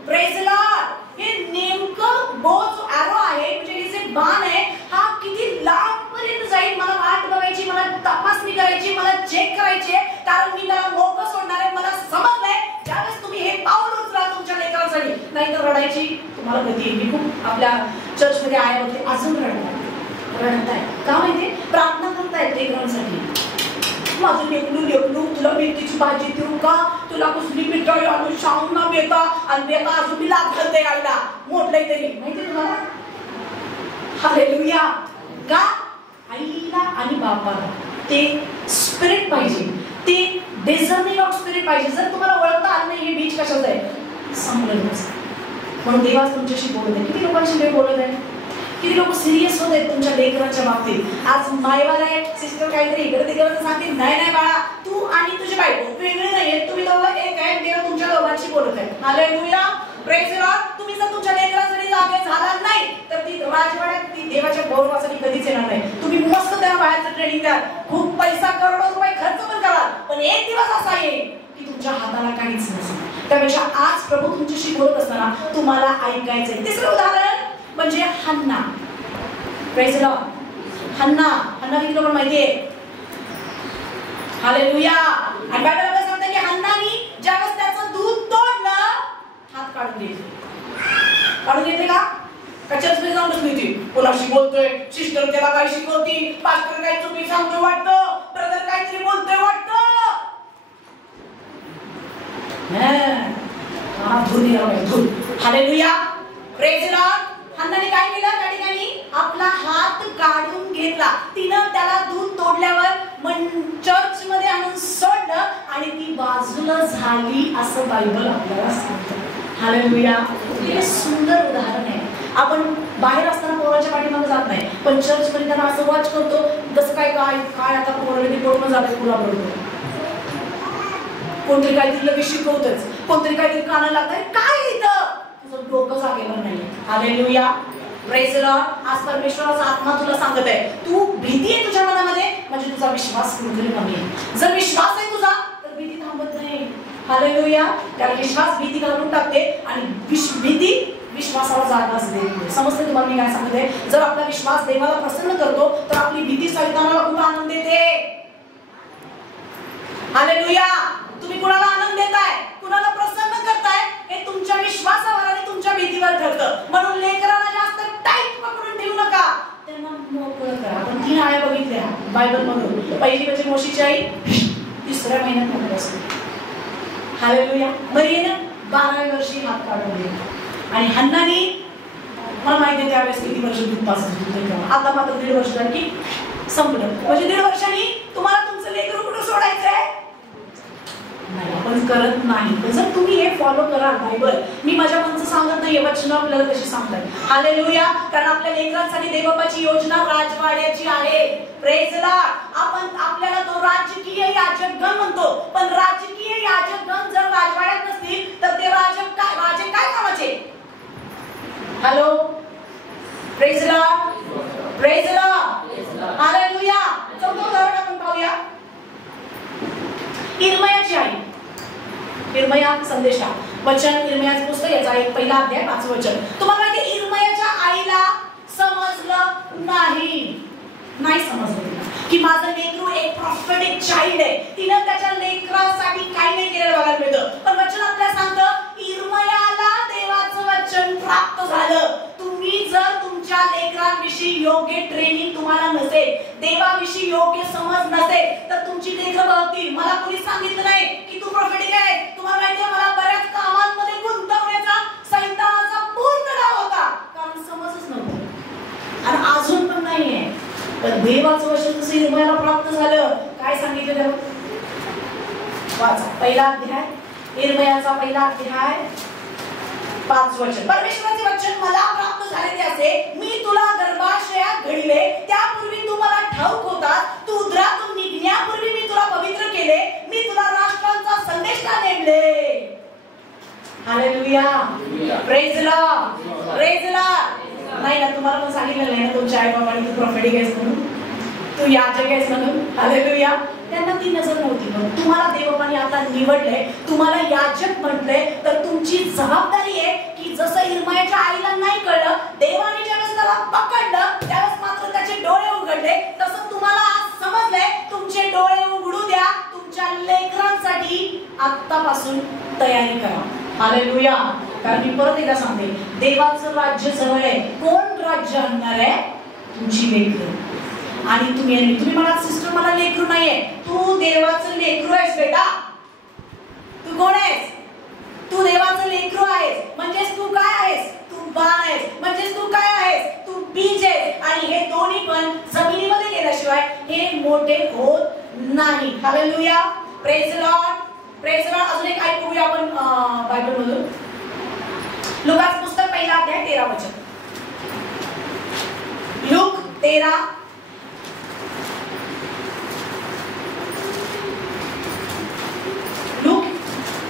Praise Lord. हे नेमकं बो जो ॲरो आहे, म्हणजे हे जे बाण आहे, हा किती लांबपर्यंत जाईल मला वाट बघायची, मला तपासणी करायची, मला चेक करायची, कारण मी त्याला मोकळं सोडणार आहे. मला समजलंय ज्यावेळेस तुम्ही हे पाऊल उचला तुमच्या लेकरांसाठी, नाही तर रडायची तुम्हाला गती येईल. मी खूप आपल्या चर्चमध्ये आहे होते, अजून रडताय का माहितीये, प्रार्थना करतायत लेकरांसाठी. माझं लेकलू लेकलू तुला मेथीची भाजी देऊ का, तुला कुसली मिठाई आणून शाम ना बेटा, आणि बेटा अजून मी लाभ घालते गायला मोठलंय तरी, माहिती तुम्हाला. हालेलुया. का आईला आणि बापाला ते स्पिरिट पाहिजे, ते डिझर्निंग ऑफ स्पिरिट पाहिजे. जर तुम्हाला ओळखता आलं नाही हे बीज कशाचं आहे, संपलं. म्हणून देवाच तुमच्याशी बोलत आहे. किती लोकांशी देव बोलत आहे, किती लोक सिरियस होत आहेत तुमच्या लेकरांच्या बाबतीत. आज मायवाला आहे, सिस्टर काहीतरी इकडे तिकडे सांगते, नाही नाही बाळा तू आणि तुझी बायको वेगळे नाहीये, तुम्ही दोघं एक आहे. देव तुमच्या दोघांशी बोलत आहे. हालेलुया. Praise God. तुम्ही जर तुमच्या लेकरांसाठी जागे झाला नाही तर ती राजवाड्यात ती देवाच्या गौरवासाठी कधीच येणार नाही. तुम्ही मस्त त्या बाहेरचं ट्रेनिंग द्या, खूप पैसा करोडो रुपये खर्च पण करा, पण एक दिवस असा येईल की तुमच्या हाताला काहीच नसेल. त्यापेक्षा आज प्रभू तुमच्याशी बोलत असताना तुम्हाला ऐकायचंय. तिसरं उदाहरण म्हणजे हन्ना. Praise Lord. हन्ना किती लोकांना माहितीये. हालेलुया. आणि बायबलमध्ये सांगतं की हन्नानी ज्यावेळेस त्याचं दूध तोडलं, हात काढून घेतले का चर्चमध्ये जाऊन बसली होती, कोणाशी बोलतोय, सिस्टर त्याला काय शिकवती, पास्टर काय चुकी सांगतोय वाटतं, ब्रदर काहीतरी बोलतोय वाटतं. हालेलुया. Praise Lord. हन्नाने काय केलं त्या ठिकाणी, आपला हात काढून घेतला. तिनं त्याला दूध तोडल्यावर चर्च मध्ये आणून सोडलं आणि ती बाजूला झाली असं बायबल आपल्याला सांगतं. हालेलुया. हे सुंदर उदाहरण आहे. आपण बाहेर असताना पोराच्या पाठीमागे जात नाही, पण चर्च मध्ये त्यांना असं वॉच करतो, कसं काय काय काय आता पोराला ते पोरं जाते मुलाबरोबर. कोणतरी काहीतरी लगेच शिकवतच, कोणतरी काहीतरी कानाला लागतंय, काय इथं तुझं डोकं जागेवर नाही. हालेलुया. Praise Lord. आज परमेश्वराचा आत्मा तुला सांगत आहे, तू भीती आहे तुझ्या मनामध्ये, म्हणजे तुझा विश्वास कुठेतरी कमी आहे. जर विश्वास आहे तुझा तर भीती थांबत नाही. हालेलुया. त्याला विश्वास भीती घालून टाकते आणि भीती विश्वासाला जागा असते. समजते तुम्हाला मी काय सांगते. जर आपला विश्वास देवाला प्रसन्न करतो तर आपली भीती सैतानाला खूप आनंद देते. हालेलुया. तुम्ही कुणाला आनंद देताय, कुणाला प्रसन्न करताय, हे तुमच्या विश्वासावर आणि तुमच्या भीतीवर ठरतं. म्हणून लेकरांना जास्त टाईट पकडून ठेवू नका, त्यांना मोकळं करा. आपण 3 आया बघितल्या बायबल मधून. पहिली म्हणजे मोशीची आई 3ऱ्या महिन्यात मोकळी असते. हालेलुया. मरियेने 12व्या वर्षी हात काढून दिला. आणि हन्नानी मला माहिती आहे त्यावेळेस किती वर्ष दूध पाजत होती, आता मात्र 1.5 वर्ष झाली की संपलं. म्हणजे 1.5 वर्षांनी तुम्हाला तुमचं लेकरू कुठं सोडायचंय नाही, आपण करत नाही. जर तुम्ही हे फॉलो करा बायबल, मी माझ्या मनचं सांगत नाही, वचन आपल्याला कशी सांगतात. हालेलुया. कारण आपल्या लेकरांसाठी देवबापाची योजना राजवाड्याची आहे. Praise Lord. आपण आपल्याला तो राजकीय याजकगण म्हणतो, पण राजकीय याजकगण जर राजवाड्यात नसतील तर ते राजे काय कामाचे. Hello. Praise lord. Praise lord. Hallelujah. 4थं उदाहरण आपण पाहूया. इर्मयाची आई. इर्मया संदेशा वचन, इर्मयाचं पुस्तक, याचा 1 अध्याय 5 वचन. तुम्हाला माहिती इर्मयाच्या आईला समजलं नाही समजलं. की माझं लेकरू एक प्रॉफिटिक चाइल्ड आहे. तिनं त्याच्या लेकरासाठी काही नाही केलेलं बघायला मिळतं. पण वचन आपल्याला सांगतं इर्मयाला देवाचं वचन प्राप्त झालं. तुम्ही जर तुमच्या लेकरांविषयी योग्य ट्रेनिंग तुम्हाला नसेल, देवाविषयी योग्य समज नसेल, तर तुमची लेकरं बघतील. मला कोणी सांगितलं नाही की तू प्रॉफिटिक आहे. तुम्हाला माहिती आहे मला बऱ्याच कामांमध्ये गुंतवण्याचा सैतानाचा पूर्ण डाव होता, कारण समजच नव्हतं आणि अजून पण नाहीये. पण देवाचं वचन जसं इर्मयाला प्राप्त झालं, काय सांगितलं त्याला? वाचा पहिला अध्याय, इर्मयाचा पहिला अध्याय 5 वचन. परमेश्वराचे वचन मला प्राप्त झालेले असे, मी तुला गर्भाशयात घडले, त्यापूर्वी तू मला ठाऊक होतास, तू उदरातून निघण्यापूर्वी मी तुला पवित्र केले, मी तुला राष्ट्रांचा संदेष्टा नेमले. Hallelujah, praise lord, praise Lord. नाही ना, तुम्हाला पण सांगितलं नाही ना तुमच्या आई बाबांनी तू प्रॉफिटिक आहेस म्हणून, तू याजक आहेस म्हणून. हालेलुया. त्यांना ती नजर नव्हती. पण तुम्हाला देवाने आता निवडलंय, तुम्हाला याजक म्हटलंय, तर तुमची जबाबदारी आहे की जसं इर्मयाच्या आईला नाही कळलं, देवाने ज्यावेळेस त्याला पकडलं त्यावेळेस मात्र त्याचे डोळे उघडले, तसं तुम्हाला आज समजलंय तुमचे डोळे उघडू द्या. तुमच्या लेकरांसाठी आत्तापासून तयारी करा. हालेलुया. कारण मी परत एकदा सांगते, देवाचं राज्य जवळ आहे. कोण राज्य आणणार आहे? तुमची लेकरं. आणि तुम्ही मला सिस्टर मला लेकरू नाहीये, तू देवाचं लेकरू आहेस बेटा. तू कोण आहेस? तू देवाचं लेकरू आहेस. म्हणजेच तू काय आहेस? तू बाण आहेस. म्हणजेच तू काय आहेस? तू बीज आहेस. आणि हे दोन्ही पण जमिनीमध्ये गेल्याशिवाय हे मोठे होत नाही. Hallelujah, praise lord, praise Lord. अजून एक ऐकूया आपण बायबल मधून. लुकाचं पुस्तक पहिला अध्याय 13 वचन. लूक 13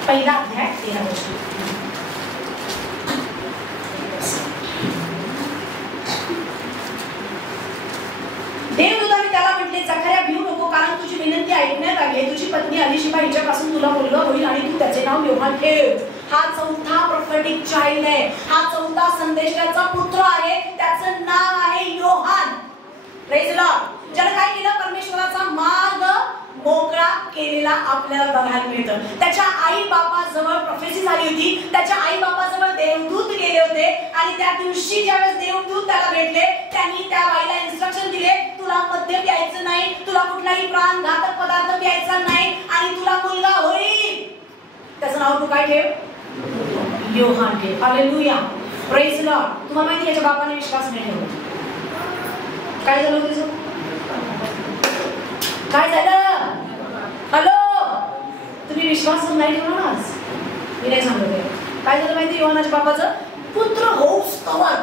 पहिला अध्याय 13 वचन. देवदूताने त्याला म्हटले, जखर्या भिऊ नको, कारण तुझी विनंती ऐकण्यात आली. तुझी पत्नी अलिशिबा हिच्यापासून तुला मुलगा होईल आणि तू त्याचे नाव योहान ठेव. हा चौथा प्रॉफिटिक चाइल्ड आहे. हा चौथा संदेशाचा पुत्र आहे. त्याचं नाव आहे योहान. Praise Lord. ज्याने काय केलं? परमेश्वराचा मार्ग मोकळा केलेला आपल्याला बघायला मिळतं. त्याच्या आई बापाजवळ प्रोफेसी झाली होती. त्याच्या आई बापाजवळ देवदूत गेले होते आणि त्या दिवशी ज्यावेळेस देवदूत त्याला भेटले, त्यांनी त्या बाईला इन्स्ट्रक्शन दिले, तुला मद्य प्यायचं नाही, तुला कुठलाही प्राणघातक पदार्थ प्यायचा नाही आणि तुला मुलगा होईल. त्याचं नाव तू काय ठेव? योहान ठेव. Hallelujah, praise Lord. तुम्हाला माहिती याच्या बापाने विश्वास नाही ठेवला. काय झालं त्याचं? काय झालं? हॅलो, तुम्ही विश्वास नाही ठेवला ना. मी नाही सांगते काय झालं माहिती. योहानाच्या बापाचं पुत्र होऊस तवर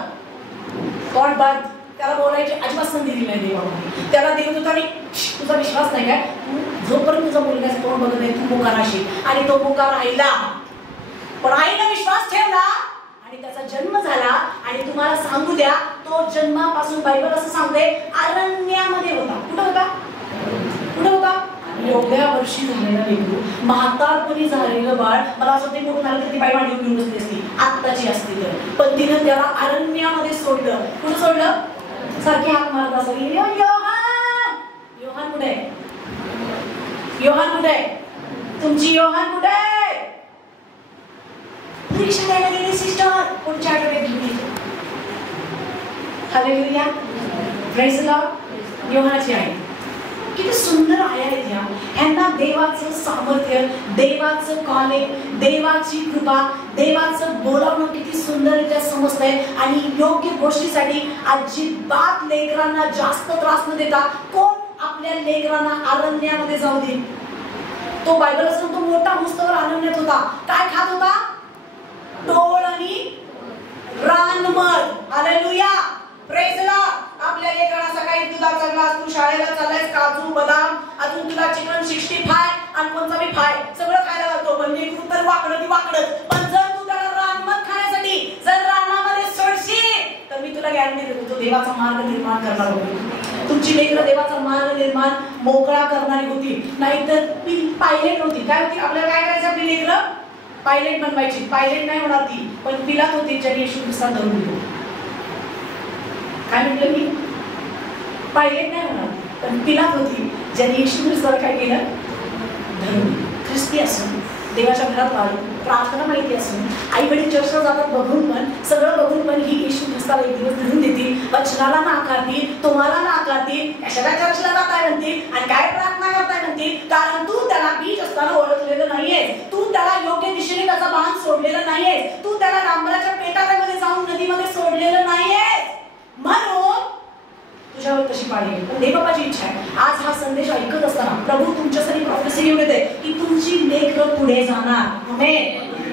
गॉड बर्थ, त्याला बोलायची अजिबात संधी दिली नाही देवाने. त्याला देवदूताने, तुझा विश्वास नाही काय, जोपर्यंत तुझा मुलगाचं तोंड बघत नाही तू मुका राहशील. आणि तो मुका राहिला. पण आईने विश्वास ठेवला आणि त्याचा जन्म झाला. आणि तुम्हाला सांगू द्या, तो जन्मापासून बायबल असं सांगते अरण्यामध्ये होता. कुठं होता? कुठं होता? एवढ्या वर्षी झालेला लेकरू, म्हातारपणी झालेलं बाळ. मला असं ते मोठं झालं तर ती बाई मांडी घेऊन बसली असती, आत्ताची असती तर. पण तिनं त्याला अरण्यामध्ये सोडलं. कुठं सोडलं? सारखी हाक मारत असं, योहान, योहान कुठे आहे? योहान कुठे आहे? तुमची योहान कुठे आहे? परीक्षा द्यायला गेली सिस्टर, पुढच्या आठवड्यात घेऊन येतो. Hallelujah, praise lord. योहानाची आई किती सुंदर आया आहेत ह्या. ह्यांना देवाचं सामर्थ्य, देवाचं कॉलिंग, देवाची कृपा, देवाचं बोलावणं किती सुंदररित्या समजतंय. आणि योग्य गोष्टीसाठी अजिबात लेकरांना जास्त त्रास न देता कोण आपल्या लेकरांना अरण्यामध्ये जाऊ दे. तो बायबल असं तो मोठा मुस्तवर अरण्यात होता. काय खात होता? टोळ आणि रानमध. Hallelujah, praise Lord. आपल्या लेकरांना सकाळी दुधाचा ग्लास, तू शाळेला चाललायस, काजू बदाम, अजून तुला चिकन 65 आणि कोणता बी फाय सगळं खायला लागतो. पण लेकरू तर वाकडं ती वाकडच. पण जर तू त्याला रानमध खाण्यासाठी जर रानामध्ये सोडशील तर मी तुला गॅरंटी देतो तो देवाचा मार्ग निर्माण करणार होती. तुमची लेकरं देवाचा मार्ग निर्माण मोकळा करणारी होती. नाहीतर पायलट होती. काय होती? आपल्याला काय करायचं? आपली लेकरं पायलट बनवायची. पायलट नाही होणार ती, पण पिलात होती ज्यांनी येशू ख्रिस्ता धरून दिलो. काय म्हटलं मी? पायलट नाही होणार. पण पिलात होती ज्यांनी येशू ख्रिस्ताला काय केलं? धरून. ख्रिस्ती असून, देवाच्या घरात वाढून, प्रार्थना माहिती असून, आई वडील चर्चला जातात बघून पण, सगळं बघून पण ही येशू ख्रिस्ताला एक दिवस धरून देतील, वचनाला नाकारतील, तुम्हाला नाकारतील, कशाला चर्चला जाताय म्हणतील आणि काय प्रार्थना करताय म्हणतील, कारण तू त्याला बीज असताना ओळखलेलं नाहीयेस, तू त्याला योग्य दिशेने त्याचा बाण सोडलेलं नाहीयेस, तू त्याला डांबराच्या पेटाऱ्यामध्ये जाऊन नदीमध्ये सोडलेलं नाहीयेस, म्हणून तुझ्यावर तशी पाळी येईल. पण देवबापाची इच्छा आहे आज हा संदेश ऐकत असताना प्रभू तुमच्यासाठी प्रॉफेसी घेऊन येते की तुमची लेकरं पुढे जाणार,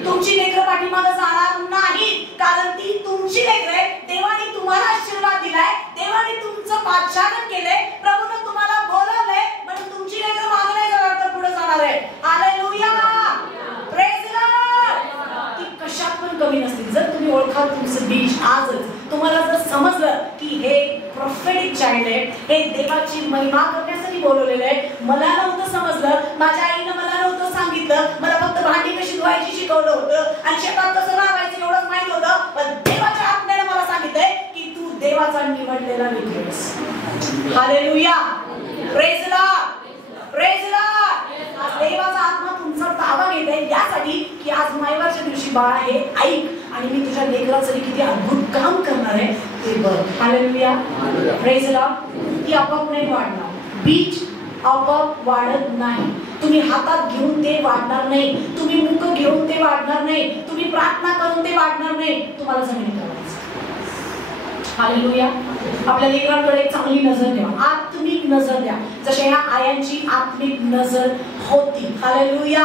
तुमची लेकरं पाठीमागे जाणार नाही, कारण ती तुमची लेकरं आहे. देवाने तुम्हाला आशीर्वाद दिलाय, देवाने तुमचं पाचारण केलंय, प्रभूने तुम्हाला बोलवलंय, म्हणून तुमची लेकरं मागे नाही जाणार तर पुढे जाणार आहे. Hallelujah, praise the Lord. ती कशात पण कमी नसतील जर तुम्ही ओळखाल तुमचं बीज आजच. तुम्हाला जर समजलं की हे प्रॉफेटिक चाइल्ड आहे, हे देवाची महिमा करण्यासाठी बोलवलेलं आहे. मला नव्हतं समजलं, माझ्या आईनं मला नव्हतं सांगितलं, मला फक्त भांडी कशी धुवायची शिकवलं होतं आणि शेतात कसं राहायचं एवढंच माहित होतं, पण देवाच्या आत्म्याने मला सांगितलंय की तू देवाचा निवडलेला लेकरू आहेस. Hallelujah, praise the lord, praise the Lord. आज देवाचा आत्मा तुमचा ताबा घेत आहे यासाठी की आज मायवाच्या दिवशी बाळा हे ऐक आणि मी तुझ्या लेकरासाठी किती अद्भुत काम करणार आहे ते बघ. Hallelujah, praise the Lord. ती आपोआप नाही वाढणार, बीज आपोआप वाढत नाही. तुम्ही हातात घेऊन ते वाढणार नाही, तुम्ही मुख घेऊन ते वाढणार नाही, तुम्ही प्रार्थना करून ते वाढणार नाही, तुम्हाला जमिनीत ठेवायचं. हालेलुया. आपल्या लेकरांकडे एक चांगली नजर द्या, आत्मिक नजर द्या, जशा ह्या आयांची आत्मिक नजर होती. Hallelujah,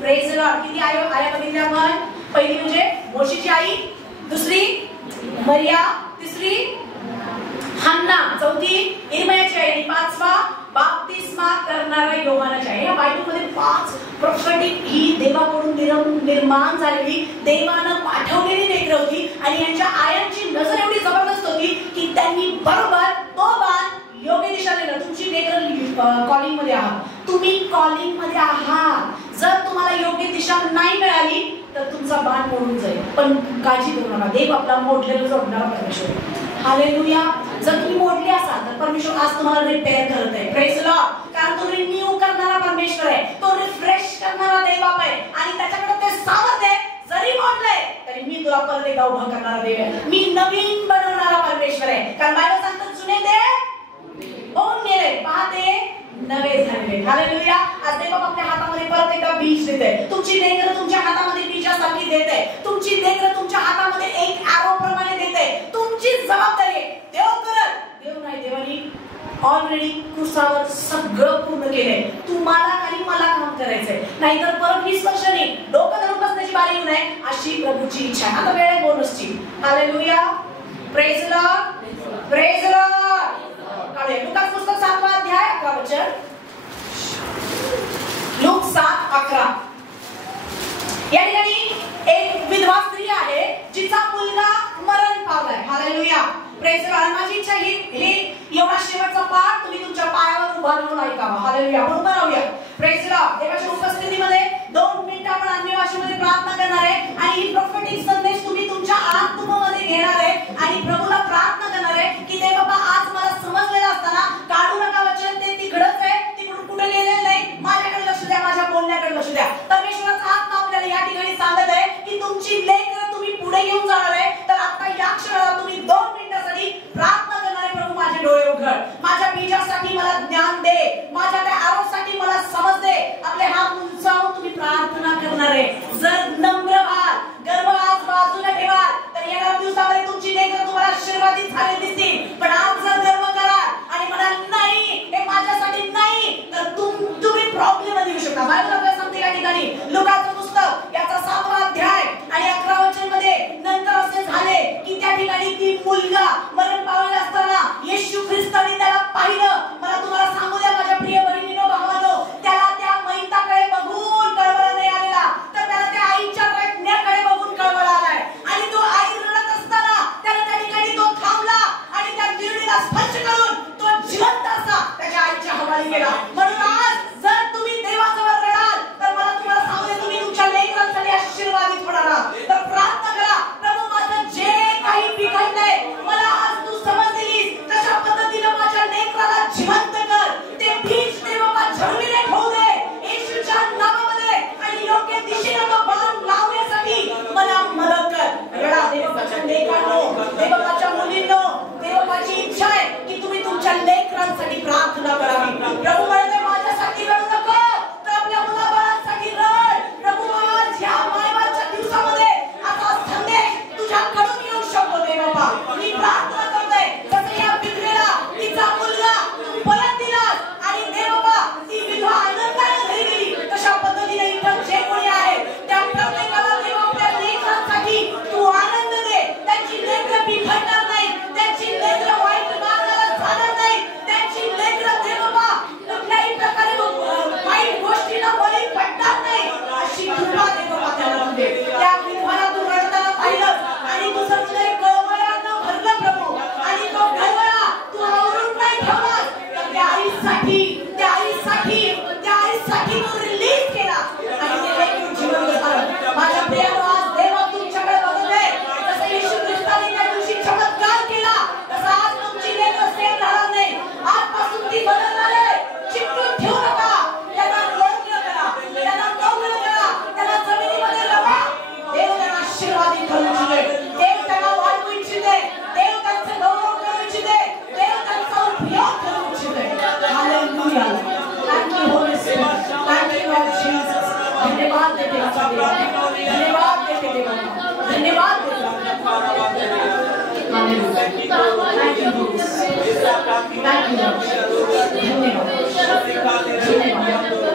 praise the Lord. किती आया बघितल्या आपण? पहिली म्हणजे मोशीची आई, दुसरी मरिया, तिसरी हन्ना, चौथी इर्मयाची आई, पाचवा बाप्तिस्मा करणारा योहानाची आई. या बायबलमध्ये 5 प्रॉफेटिक ही देवाकडून निर्माण झालेली, देवानं पाठवलेली लेकरं होती आणि यांच्या आयांची नजर एवढी जबरदस्त होती की त्यांनी बरोबर तो बाण योग्य दिशा दिला. तुमची लेकरं कॉलिंग मध्ये आहात, तुम्ही कॉलिंग मध्ये आहात. जर तुम्हाला योग्य दिशा नाही मिळाली तर तुमचा बाण मोडून जाईल, पण काळजी करू नका, देव आपला मोडलेलं जोडणारा परमेश्वर. हालेलुया. जर तुम्ही मोडले असाल तर परमेश्वर आज तुम्हाला रिपेअर करत आहे. Praise the Lord. कारण तो रिन्यू करणारा परमेश्वर आहे, तो रिफ्रेश करणारा देव बाप आहे आणि त्याच्याकडे ते सामर्थ्य आहे. जरी मोडलंय तरी मी तुला परत एकदा उभा करणारा देव आहे, मी नवीन बनवणारा परमेश्वर आहे. कारण बायबल सांगतात जुने ते होऊन गेले, पाहते नवे झाले. हालेलुया. आज देव आपल्या हातामध्ये परत एकदा बीज देते. तुमची लेकरं तुमच्या हातामध्ये बीजासारखी देते, तुमची लेकरं तुमच्या हातामध्ये एक ॲरो प्रमाणे देते. तुमची जबाबदारी आहे, देव करत, देव नाही, देवानी ऑलरेडी क्रूसावर सगळं पूर्ण केलंय. तुम्हाला आणि मला काम करायचंय, नाहीतर परत 20 वर्षांनी डोकं धरून बसण्याची बारी येऊ नये अशी प्रभूची इच्छा आहे. आता वेळ आहे बोनसची. Hallelujah, praise the lord, praise the lord. लूकास पुस्तक 7वा अध्याय 11 वचन. लूक 7:11. या ठिकाणी एक विधवा स्त्री आहे जिचा मुलगा मरण पावलाय. Hallelujah, praise the lord. माझी इच्छा ही एवढा शेवटचा पाठ तुम्ही तुमच्या पायावर उभा राहून ऐकावा. हालेलुया, आपण उभा राहूया. Praise the Lord. देवाच्या उपस्थितीमध्ये 2 मिनिटं आपण अन्य भाषेमध्ये प्रार्थना करणार आहे आणि ही प्रॉफेटिक संदेश तुम्ही तुमच्या आत्म्यामध्ये घेणार आहे आणि प्रभूला प्रार्थना करणार आहे की देव बाबा आज मला समजलेलं असताना काढू नका वचन, ते तिकडच आहे, तिकडून कुठे गेलेलं नाही, माझ्याकडे लक्ष द्या, माझ्या बोलण्याकडे लक्ष द्या. परमेश्वराचा आत्मा आपल्याला या ठिकाणी सांगत आहे की तुमची लेकरं तुम्ही पुढे घेऊन जाणार आहे. तर आता या क्षणाला तुम्ही 2 मिनिटांसाठी प्रार्थना करणार आहे. प्रभू माझे डोळे उघड, माझ्या बीजासाठी मला ज्ञान दे, माझ्या त्या आरोग्यासाठी मला समज दे. आपले हात उंचावून तुम्ही प्रार्थना करणार आहे. जर नम्र व्हाल, गर्भ आज बाजूला ठेवाल तर येणाऱ्या दिवसामध्ये तुमची लेकरं तुम्हाला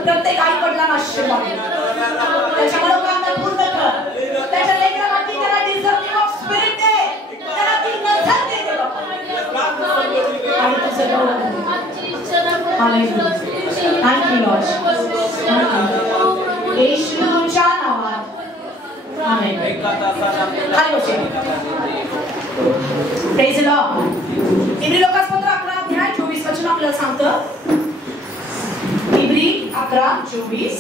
प्रत्येक आई वडिलांना आशीर्वाद त्याच्या मनोकामना पूर्ण कर. त्याच्या लेकरांना त्याला डिझर्विंग ऑफ स्पिरिट दे, त्याला ती नजर दे आणि तुझं गौरव. हालेलुया. Thank you lord. येशूच्या नावात आमेन. हालेलुया. Praise the lord. इब्री लोकांपत्र 11:24 वचन आपल्याला सांगतं. इब्री 11:24.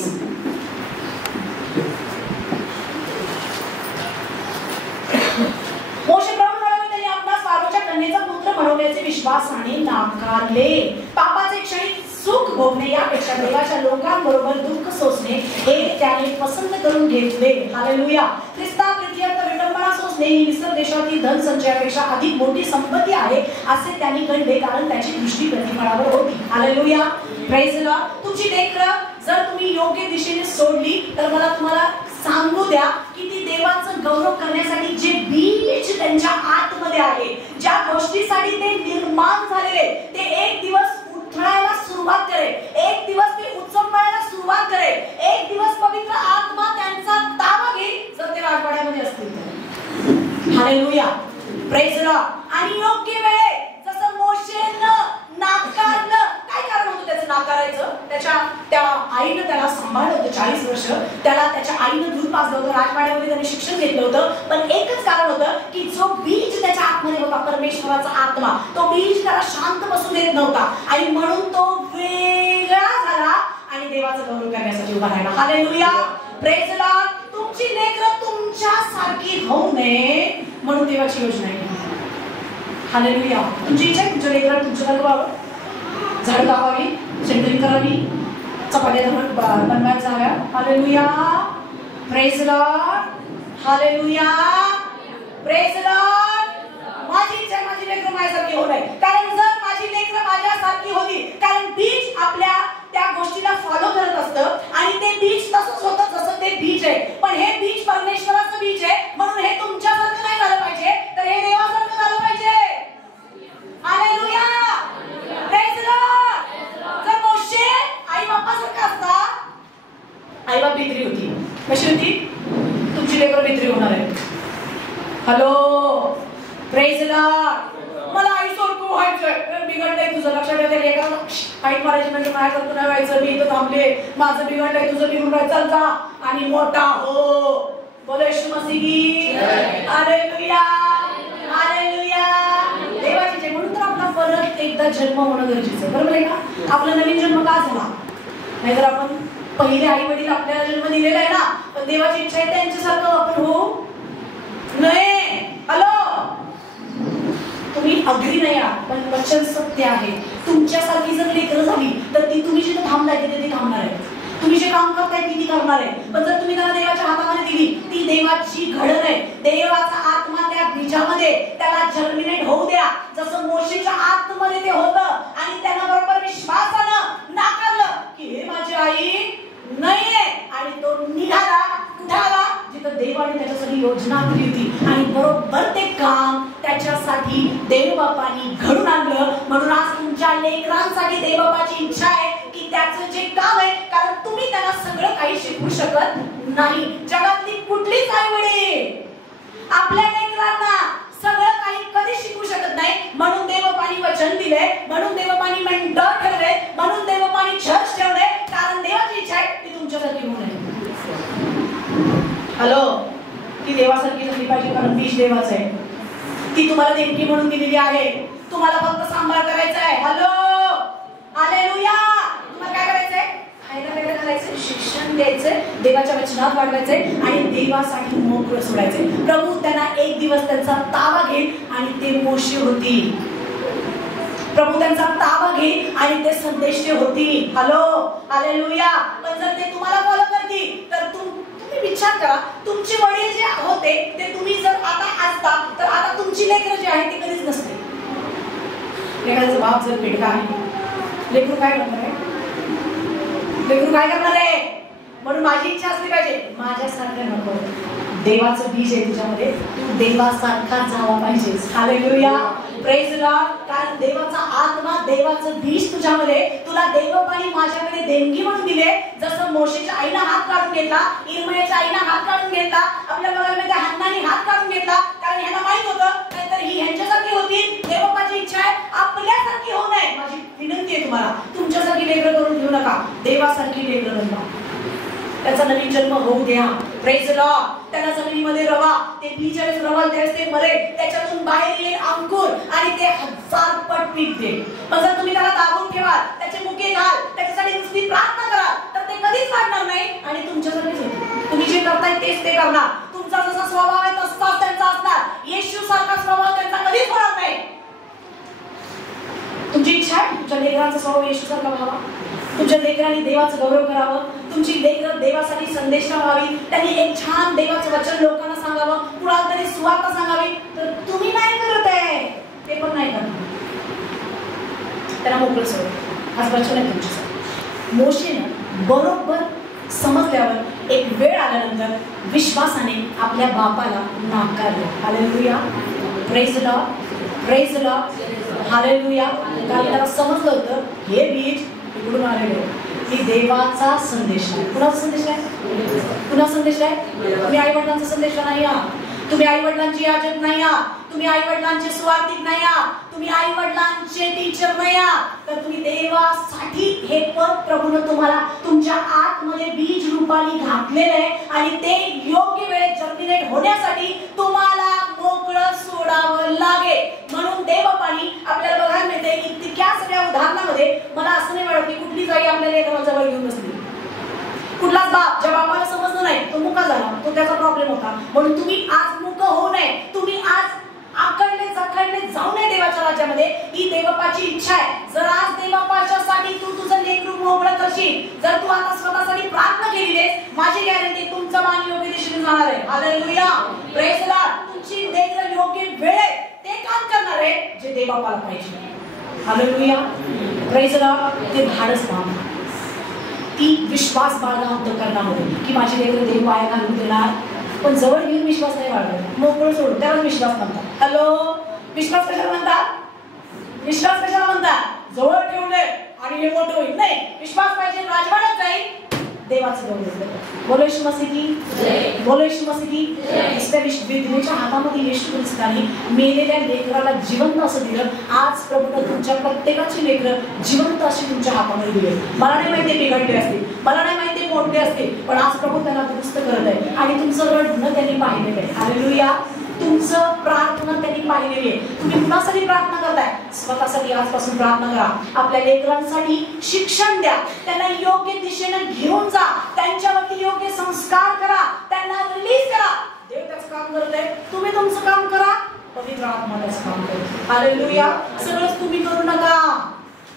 मोशे प्रभूमुळे त्यांनी आपणास फारोच्या कन्येचा पुत्र बनवण्याचे विश्वासाने नाकारले. पापाचे क्षणिक सुख भोगणे यापेक्षा देवाच्या लोकांबरोबर दुःख सोसणे हे त्याने पसंत करून घेतले. हालेलुया. ख्रिस्ताप्रित्यर्थ विडंबना सोसणे ही मिस्र देशातील धन संचयापेक्षा अधिक मोठी संपत्ती आहे असे त्यांनी गणले, कारण त्याची दृष्टी प्रतिफळावर होती. हालेलुया. Praise the Lord. तुमची लेकरं जर तुम्ही योग्य दिशेने सोडली तर मला तुम्हाला सांगू द्या की ती देवाचं गौरव करण्यासाठी जे बीज त्यांच्या आतमध्ये आहे, ज्या गोष्टीसाठी ते निर्माण झालेले, ते एक दिवस उठवायला सुरुवात करेल, एक दिवस ते उचंबळायला सुरुवात करेल, एक दिवस पवित्र आत्मा त्यांचा ताबा घेईल जर ते राजवाड्यामध्ये असतील तर. हालेलुया. Praise the Lord. आणि योग्य वेळे जसं मोशेनं नाकारलं, काय कारण होतं त्याचं नाकारायचं? त्या आईनं त्याला सांभाळलं होतं 40 वर्ष, त्याला त्याच्या आईनं दूध पाजलं होतं, राजवाड्यामध्ये त्याने शिक्षण घेतलं होतं, पण एकच कारण होतं की जो बीज त्याच्या आतमध्ये होता, परमेश्वराचा आत्मा, तो बीज त्याला शांत बसू देत नव्हता आणि म्हणून तो वेगळा झाला आणि देवाचं गौरव करण्यासाठी उभा राहिला. हालेलुया. Praise the Lord. तुमची लेकरं तुमच्यासारखी होऊ नये म्हणून देवाची योजना आहे. हालेलुया. तुमची इच्छा आहे तुमच्या लेकरं तुमच्यासारखं व्हावं, झाड लावावी, सेंटरिंग करावी, चपात्या बनवायचा हव्या. Hallelujah. Praise the Lord. Hallelujah. Praise the lord. माझी इच्छा माझी लेकरं माझ्यासारखी होऊ नये, कारण जर माझी लेकरं माझ्यासारखी होती, कारण बीज आपल्या त्या गोष्टीला फॉलो करत असतं आणि ते बीज तसंच होतं जसं ते बीज आहे, पण हे बीज परमेश्वराचं बीज आहे म्हणून हे तुमच्यासारखं नाही झालं पाहिजे, तर हे देवासारखं झालं पाहिजे. हालेलुया. Praise the Lord. जर मोशे आई बापासारखा असता, आई बाप भित्री होती, कशी होती? तुमची लेकरं भित्री होणार आहे. हॅलो. Praise the Lord. मला आईसारखं व्हायचंय, बिघडलंय तुझं, लक्षात ठेव. लेकराला हाईट मारायची म्हणजे माझ्यासारखं नाही व्हायचं, मी इथं थांबले, माझं बिघडलंय, तुझं बिघडून राहायचं, चल जा आणि मोठा हो. बोलो येशू मसीह. हालेलुया. हालेलुया. देवाची जय. म्हणून तर आपला परत एकदा जन्म होणं गरजेचं आहे, बरोबर आहे का? आपला नवीन जन्म का झाला? नाहीतर आपण पहिले आई वडील आपल्याला जन्म दिलेला आहे ना, पण देवाची इच्छा आहे त्यांच्यासारखं आपण होऊ नये. हॅलो. तुम्ही अग्री नाही आहात, पण वचन सत्य आहे. तुमच्यासारखी जर लेकरं झाली तर ती तुम्ही जिथे थांबलाय तिथे ती थांबणार आहे, तुम्ही जे काम करताय ती करणार आहे. पण जर तुम्ही त्याला देवाच्या हातामध्ये दिली, ती देवाची घडण आहे. देवाचा आत्मा त्या बीजामध्ये त्याला जर्मिनेट होऊ द्या, जसं मोशेच्या आतमध्ये ते होतं आणि त्यानं बरोबर विश्वासानं नाकारलं की हे माझी आई नाहीये आणि तो निघाला कुठाला जिथं देवाने त्याच्यासाठी योजना केली होती आणि बरोबर ते काम त्याच्यासाठी देवबापांनी घडून आणलं. म्हणून आज तुमच्या लेकरांसाठी देवबापाची इच्छा आहे की त्याचं जे काम आहे, कारण तुम्ही त्यांना सगळं काही शिकवू शकत नाही. जगातली कुठलीच आई वडील आपल्या लेकरांना सगळं काही कधी शिकवू शकत नाही. म्हणून देवबापांनी वचन दिले, म्हणून देवबापांनी मेंटर ठेवले, म्हणून देवबापांनी चर्च ठेवले, कारण देवाची इच्छा आहे की तुमच्यासारखी होऊ नये. हॅलो. ती देवासारखी झाली पाहिजे, कारण बीज देवाचं आहे. ती तुम्हाला देणगी म्हणून दिलेली आहे, तुम्हाला फक्त सांभाळ करायचा आहे. हॅलो. हालेलुया. तुम्हाला काय करायचंय? खायला वेगळं घालायचं, शिक्षण द्यायचंय, देवाच्या वचनात वाढवायचंय आणि देवासाठी मोकळं सोडायचंय. प्रभू त्यांना एक दिवस त्यांचा ताबा घेईल आणि ते मोशे होतील. प्रभू त्यांचा ताबा घेईल आणि ते संदेश होतील. हॅलो. हालेलुया. पण जर ते तुम्हाला फॉलो करतील तर तुम्ही विचार करा, तुमचे वडील जे होते ते तुम्ही जर आता असता तर आता तुमची लेकरं जी आहे ती कधीच नसते. लेकराचा बाप जर पेटका आहे, लेकरू काय करणार आहे? लेकरू काय करणार आहे? म्हणून माझी इच्छा असली पाहिजे, माझ्यासारखं नको, देवाचं बीज आहे तुझ्यामध्ये, तू देवासारखा झाला पाहिजेस. हालेलुया. Praise Lord. कारण देवाचा आत्मा, देवाचं बीज तुझ्यामध्ये, तुला देवपाणी माझ्याकडे देणगी म्हणून दिले. जसं मोशेच्या आईनं हात काढून घेतला, इर्मयाच्या आईनं हात काढून घेतला, आपल्या बघायला हन्नाने हात काढून घेतला. कारण ह्यांना माहित होतं नाहीतर ही ह्यांच्यासारखी होती. देवबाची इच्छा आहे आपल्यासारखी होऊ नये. माझी विनंती आहे तुम्हाला, तुमच्यासारखी लेकरं करून घेऊ नका, देवासारखी लेकरं बनवा. त्याचा नवीन जन्म होऊ द्या. Praise Lord. त्याला जमिनीमध्ये रवा, ते बीज ज्यावेळेस रवाल त्यावेळेस ते मरे, त्याच्यातून बाहेर येईल अंकुर आणि ते 1000 पट पीक दे. पण जर तुम्ही त्याला दाबून ठेवाल, त्याचे मुके घाल, त्याच्यासाठी नुसती प्रार्थना कराल, तर ते कधीच वाढणार नाही आणि तुमच्यासारखेच होईल. तुम्ही जे करताय तेच ते करणार. तुमचा जसा स्वभाव आहे तसाच त्यांचा असणार. येशू सारखा स्वभाव त्यांचा कधीच होणार नाही. तुमची इच्छा आहे तुमच्या लेकरांचा स्वभाव येशू सारखा व्हावा, तुमच्या लेकरांनी देवाचं गौरव करावं, तुमची लेकरं देवासाठी संदेश व्हावी, त्यांनी एक छान देवाचं वचन लोकांना सांगावं, कुणाला तरी सुवार्ता सांगावी. तर तुम्ही नाही करत आहे, ते पण नाही करत, त्याला मोकळं सोड. आज वचन आहे तुमच्यासाठी. मोशेनं बरोबर समजल्यावर एक वेळ आल्यानंतर विश्वासाने आपल्या बापाला नाकारलं. Hallelujah. Praise lord. Praise lord. Hallelujah. कारण त्याला समजलं होतं हे बीज इकडून आलेलं ही देवाचा संदेश आहे. कुणाचा संदेश आहे? कुणा संदेश आहे? तुम्ही आई वडिलांचा संदेश नाही आहात, तुम्ही आई वडिलांची याजक नाही आहात, तुम्ही आई वडिलांचे सुवार्तिक नाही आहात, तुम्ही आई वडिलांचे टीचर नाही आहात, तर तुम्ही देवासाठी हे पद प्रभूने तुम्हाला तुमच्या आतमध्ये बीज रूपाने घातलेले आहे आणि ते योग्य वेळेत जर्मिनेट होण्यासाठी तुम्हाला मोकळं सोडावं लागेल. म्हणून देवपाणी आपल्याला बघायला मिळते इतक्या सगळ्या उदाहरणामध्ये. मला असं नाही वाटत की कुठलीच आई आपल्या लेकराला जवळ घेऊन बसली. कुठलाच बाप ज्या बापाला समजलं नाही तो मुका झाला, तो त्याचा प्रॉब्लेम होता. म्हणून तुम्ही आज मुक होऊ नये, तुम्ही आज आकडले जखडले जाऊ नये देवाच्या राज्यामध्ये. ही देवबाची इच्छा आहे. जर आज देवबाच्यासाठी तू तुझं लेकरू मोकळं करशील, जर तू आता स्वतःसाठी प्रार्थना केली आहेस, माझी गॅरंटी तुमचा मान योग्य दिशेने जाणार आहे. हालेलुया. Praise Lord. तुमची लेकरं योग्य वेळेत ते काम करणार आहे जे देवबाला पाहिजे. हालेलुया. Praise Lord. ते धाडस पाहणार, ती विश्वास बाळगा करण्यामध्ये की माझी लेकरं देव वाया घालून देणार, पण जवळ घेऊन विश्वास नाही बाळगणार, मोकळं सोडून त्याला विश्वास म्हणतात. हॅलो. विश्वास कशाला म्हणतात? विश्वास कशाला म्हणतात? जवळ ठेवले आणि हे मोठं होईल नाही. विश्वास पाहिजे राजवाड्यात जाईल, देवाचं गौरव. बोलो येशू मसीह की. बोलो येशू मसीह की. इसल्या विधवेच्या हातामध्ये येशू ख्रिस्ताने मेलेल्या लेकराला जिवंत असं दिलं. आज प्रभूने तुमच्या प्रत्येकाची लेकरं जिवंत अशी तुमच्या हातामध्ये दिली. मला नाही माहिती बिघडले असतील, मला नाही माहिती मोठे असतील, पण आज प्रभू त्यांना दुरुस्त करत आहे आणि तुमचं रडणं त्यांनी पाहिलेलं आहे. हालेलुया. तुमचं प्रार्थना त्यांनी पाहिलेली आहे. तुम्ही कुणासाठी प्रार्थना करताय? स्वतःसाठी आजपासून प्रार्थना करा. आपल्या लेकरांसाठी शिक्षण द्या, त्यांना योग्य दिशेने घेऊन जा, त्यांच्यावरती योग्य संस्कार करा, त्यांना रिलीज करा. देव त्याचं काम करत आहे, तुम्ही तुमचं काम करा, पवित्र आत्मा त्याचं काम करत. हालेलुया. सगळंच तुम्ही करू नका,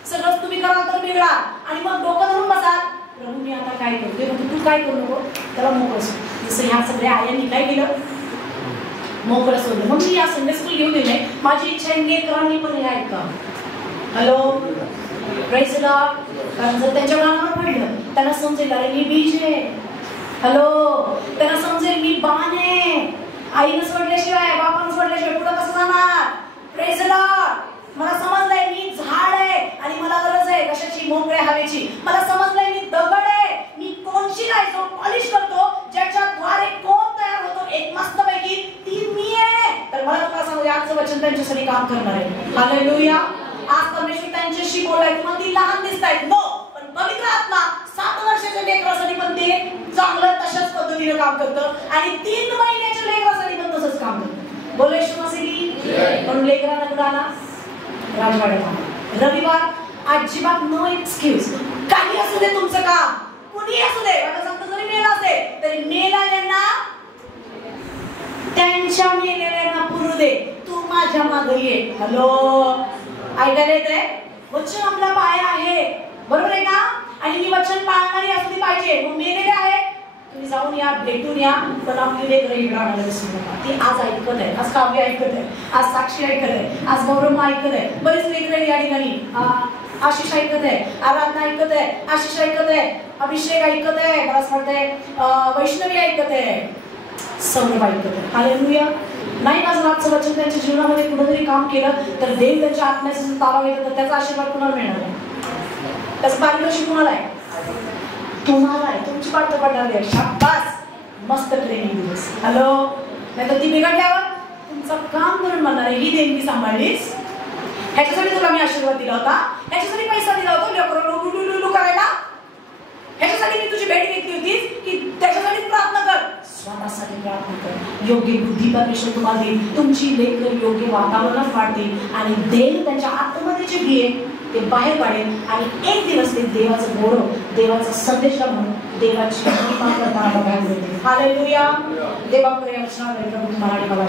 सगळंच तुम्ही कराल तर बिघडा आणि मग डोकं धरून बसाल, प्रभू मी आता काय करतो. तू काय करू नको, त्याला मोकळं सोड. जसं ह्या सगळ्या आयांनी काय केलं, मोकळं सोडलं. मग मी या संडे स्कूल घेऊन दिले. माझी इच्छा आहे लेकरांनी पण हे ऐका. हॅलो. Praise Lord. कारण जर त्यांच्या कानावर पडलं त्यांना समजेल अरे मी बीज आहे. हॅलो. त्यांना समजेल मी बाण आहे. आईनं सोडल्याशिवाय बापानं सोडल्याशिवाय पुढे कसं जाणार? Praise Lord. मला समजलंय मी झाड आहे आणि मला गरज आहे कशाची? मोकळ्या हवेची. मला समजलंय मी दगड आहे, मी कोणची आहे जो पॉलिश करतो, ज्याच्याद्वारे कोण तयार होतो एक मस्तपैकी, ती मी आहे. तर मला तुम्हाला सांगू आजचं वचन त्यांच्यासाठी काम करणार आहे. हालेलुया. आज परमेश्वर त्यांच्याशी बोलाय. तुम्हाला ती लहान दिसतायत नो, पण पवित्र आत्मा 7 वर्षाच्या लेकरासाठी पण ते चांगलं तशाच पद्धतीने काम करतं आणि 3 महिन्याच्या लेकरासाठी पण तसंच काम करतं. बोलो येशू मसीह. म्हणून लेकरांना कुणाला राजवाड्यात रविवार अजिबात नो एक्सक्यूज. काही असू दे तुमचं काम, कुणी असू दे, मला सांगतो जरी मेला असेल तरी मेलेल्यांना त्यांच्या मेलेल्यांना पुरू दे. तू माझ्या मागे ये. हॅलो. ऐकायला येतंय? वचन आपला पाया आहे, बरोबर आहे का? आणि मी वचन पाळणारी असली पाहिजे. मग मेलेले आहे तुम्ही जाऊन या, भेटून या, पण आपली लेकरं इकडे आणायला विसरू नका. ती आज ऐकत आहे, आज काव्य ऐकत आहे, आज साक्षी ऐकत आहे, आज गौरव ऐकत आहे, बरीच लेकरं या ठिकाणी. आशिष ऐकत आहे, आराधना ऐकत आहे, आशिष ऐकत आहे, अभिषेक ऐकत आहे, मला असं वाटतंय वैष्णवी ऐकत आहे, सौरभ ऐकत आहे. हालेलुया. नाही माझं मागचं वचन त्यांच्या जीवनामध्ये कुठेतरी काम केलं तर देव त्यांच्या आत्म्याचा ताबा घेतो, तर त्याचा आशीर्वाद कुणाला मिळणार आहे? त्याचं पारितोषिक कुणाला आहे? तुम्हाला आहे. तुमची पाठ पडणार आहे. शाबास, मस्त ट्रेनिंग दिवस. हॅलो, नाही तर ती बिघडल्यावर तुमचं काम करून म्हणणार आहे ही देणगी सांभाळलीस, ह्याच्यासाठी तुला मी आशीर्वाद दिला होता, ह्याच्यासाठी पैसा दिला होता लुलू करायला, ह्याच्यासाठी मी तुझी भेट घेतली होती की त्याच्यासाठी प्रार्थना कर. स्वतःसाठी प्रार्थना कर. योग्य बुद्धी परमेश्वर तुम्हाला देईल. तुमची लेकर योग्य वातावरणात वाढतील आणि देव त्यांच्या आतमध्ये जे बिये ते बाहेर काढेल आणि एक दिवस ते देवाचं गौरव, देवाचा संदेश म्हणून देवाची महिमा करताना बघायला मिळते. हालेलुया. देवाकडे वचनाद्वारे प्रभू तुम्हाला आणि मला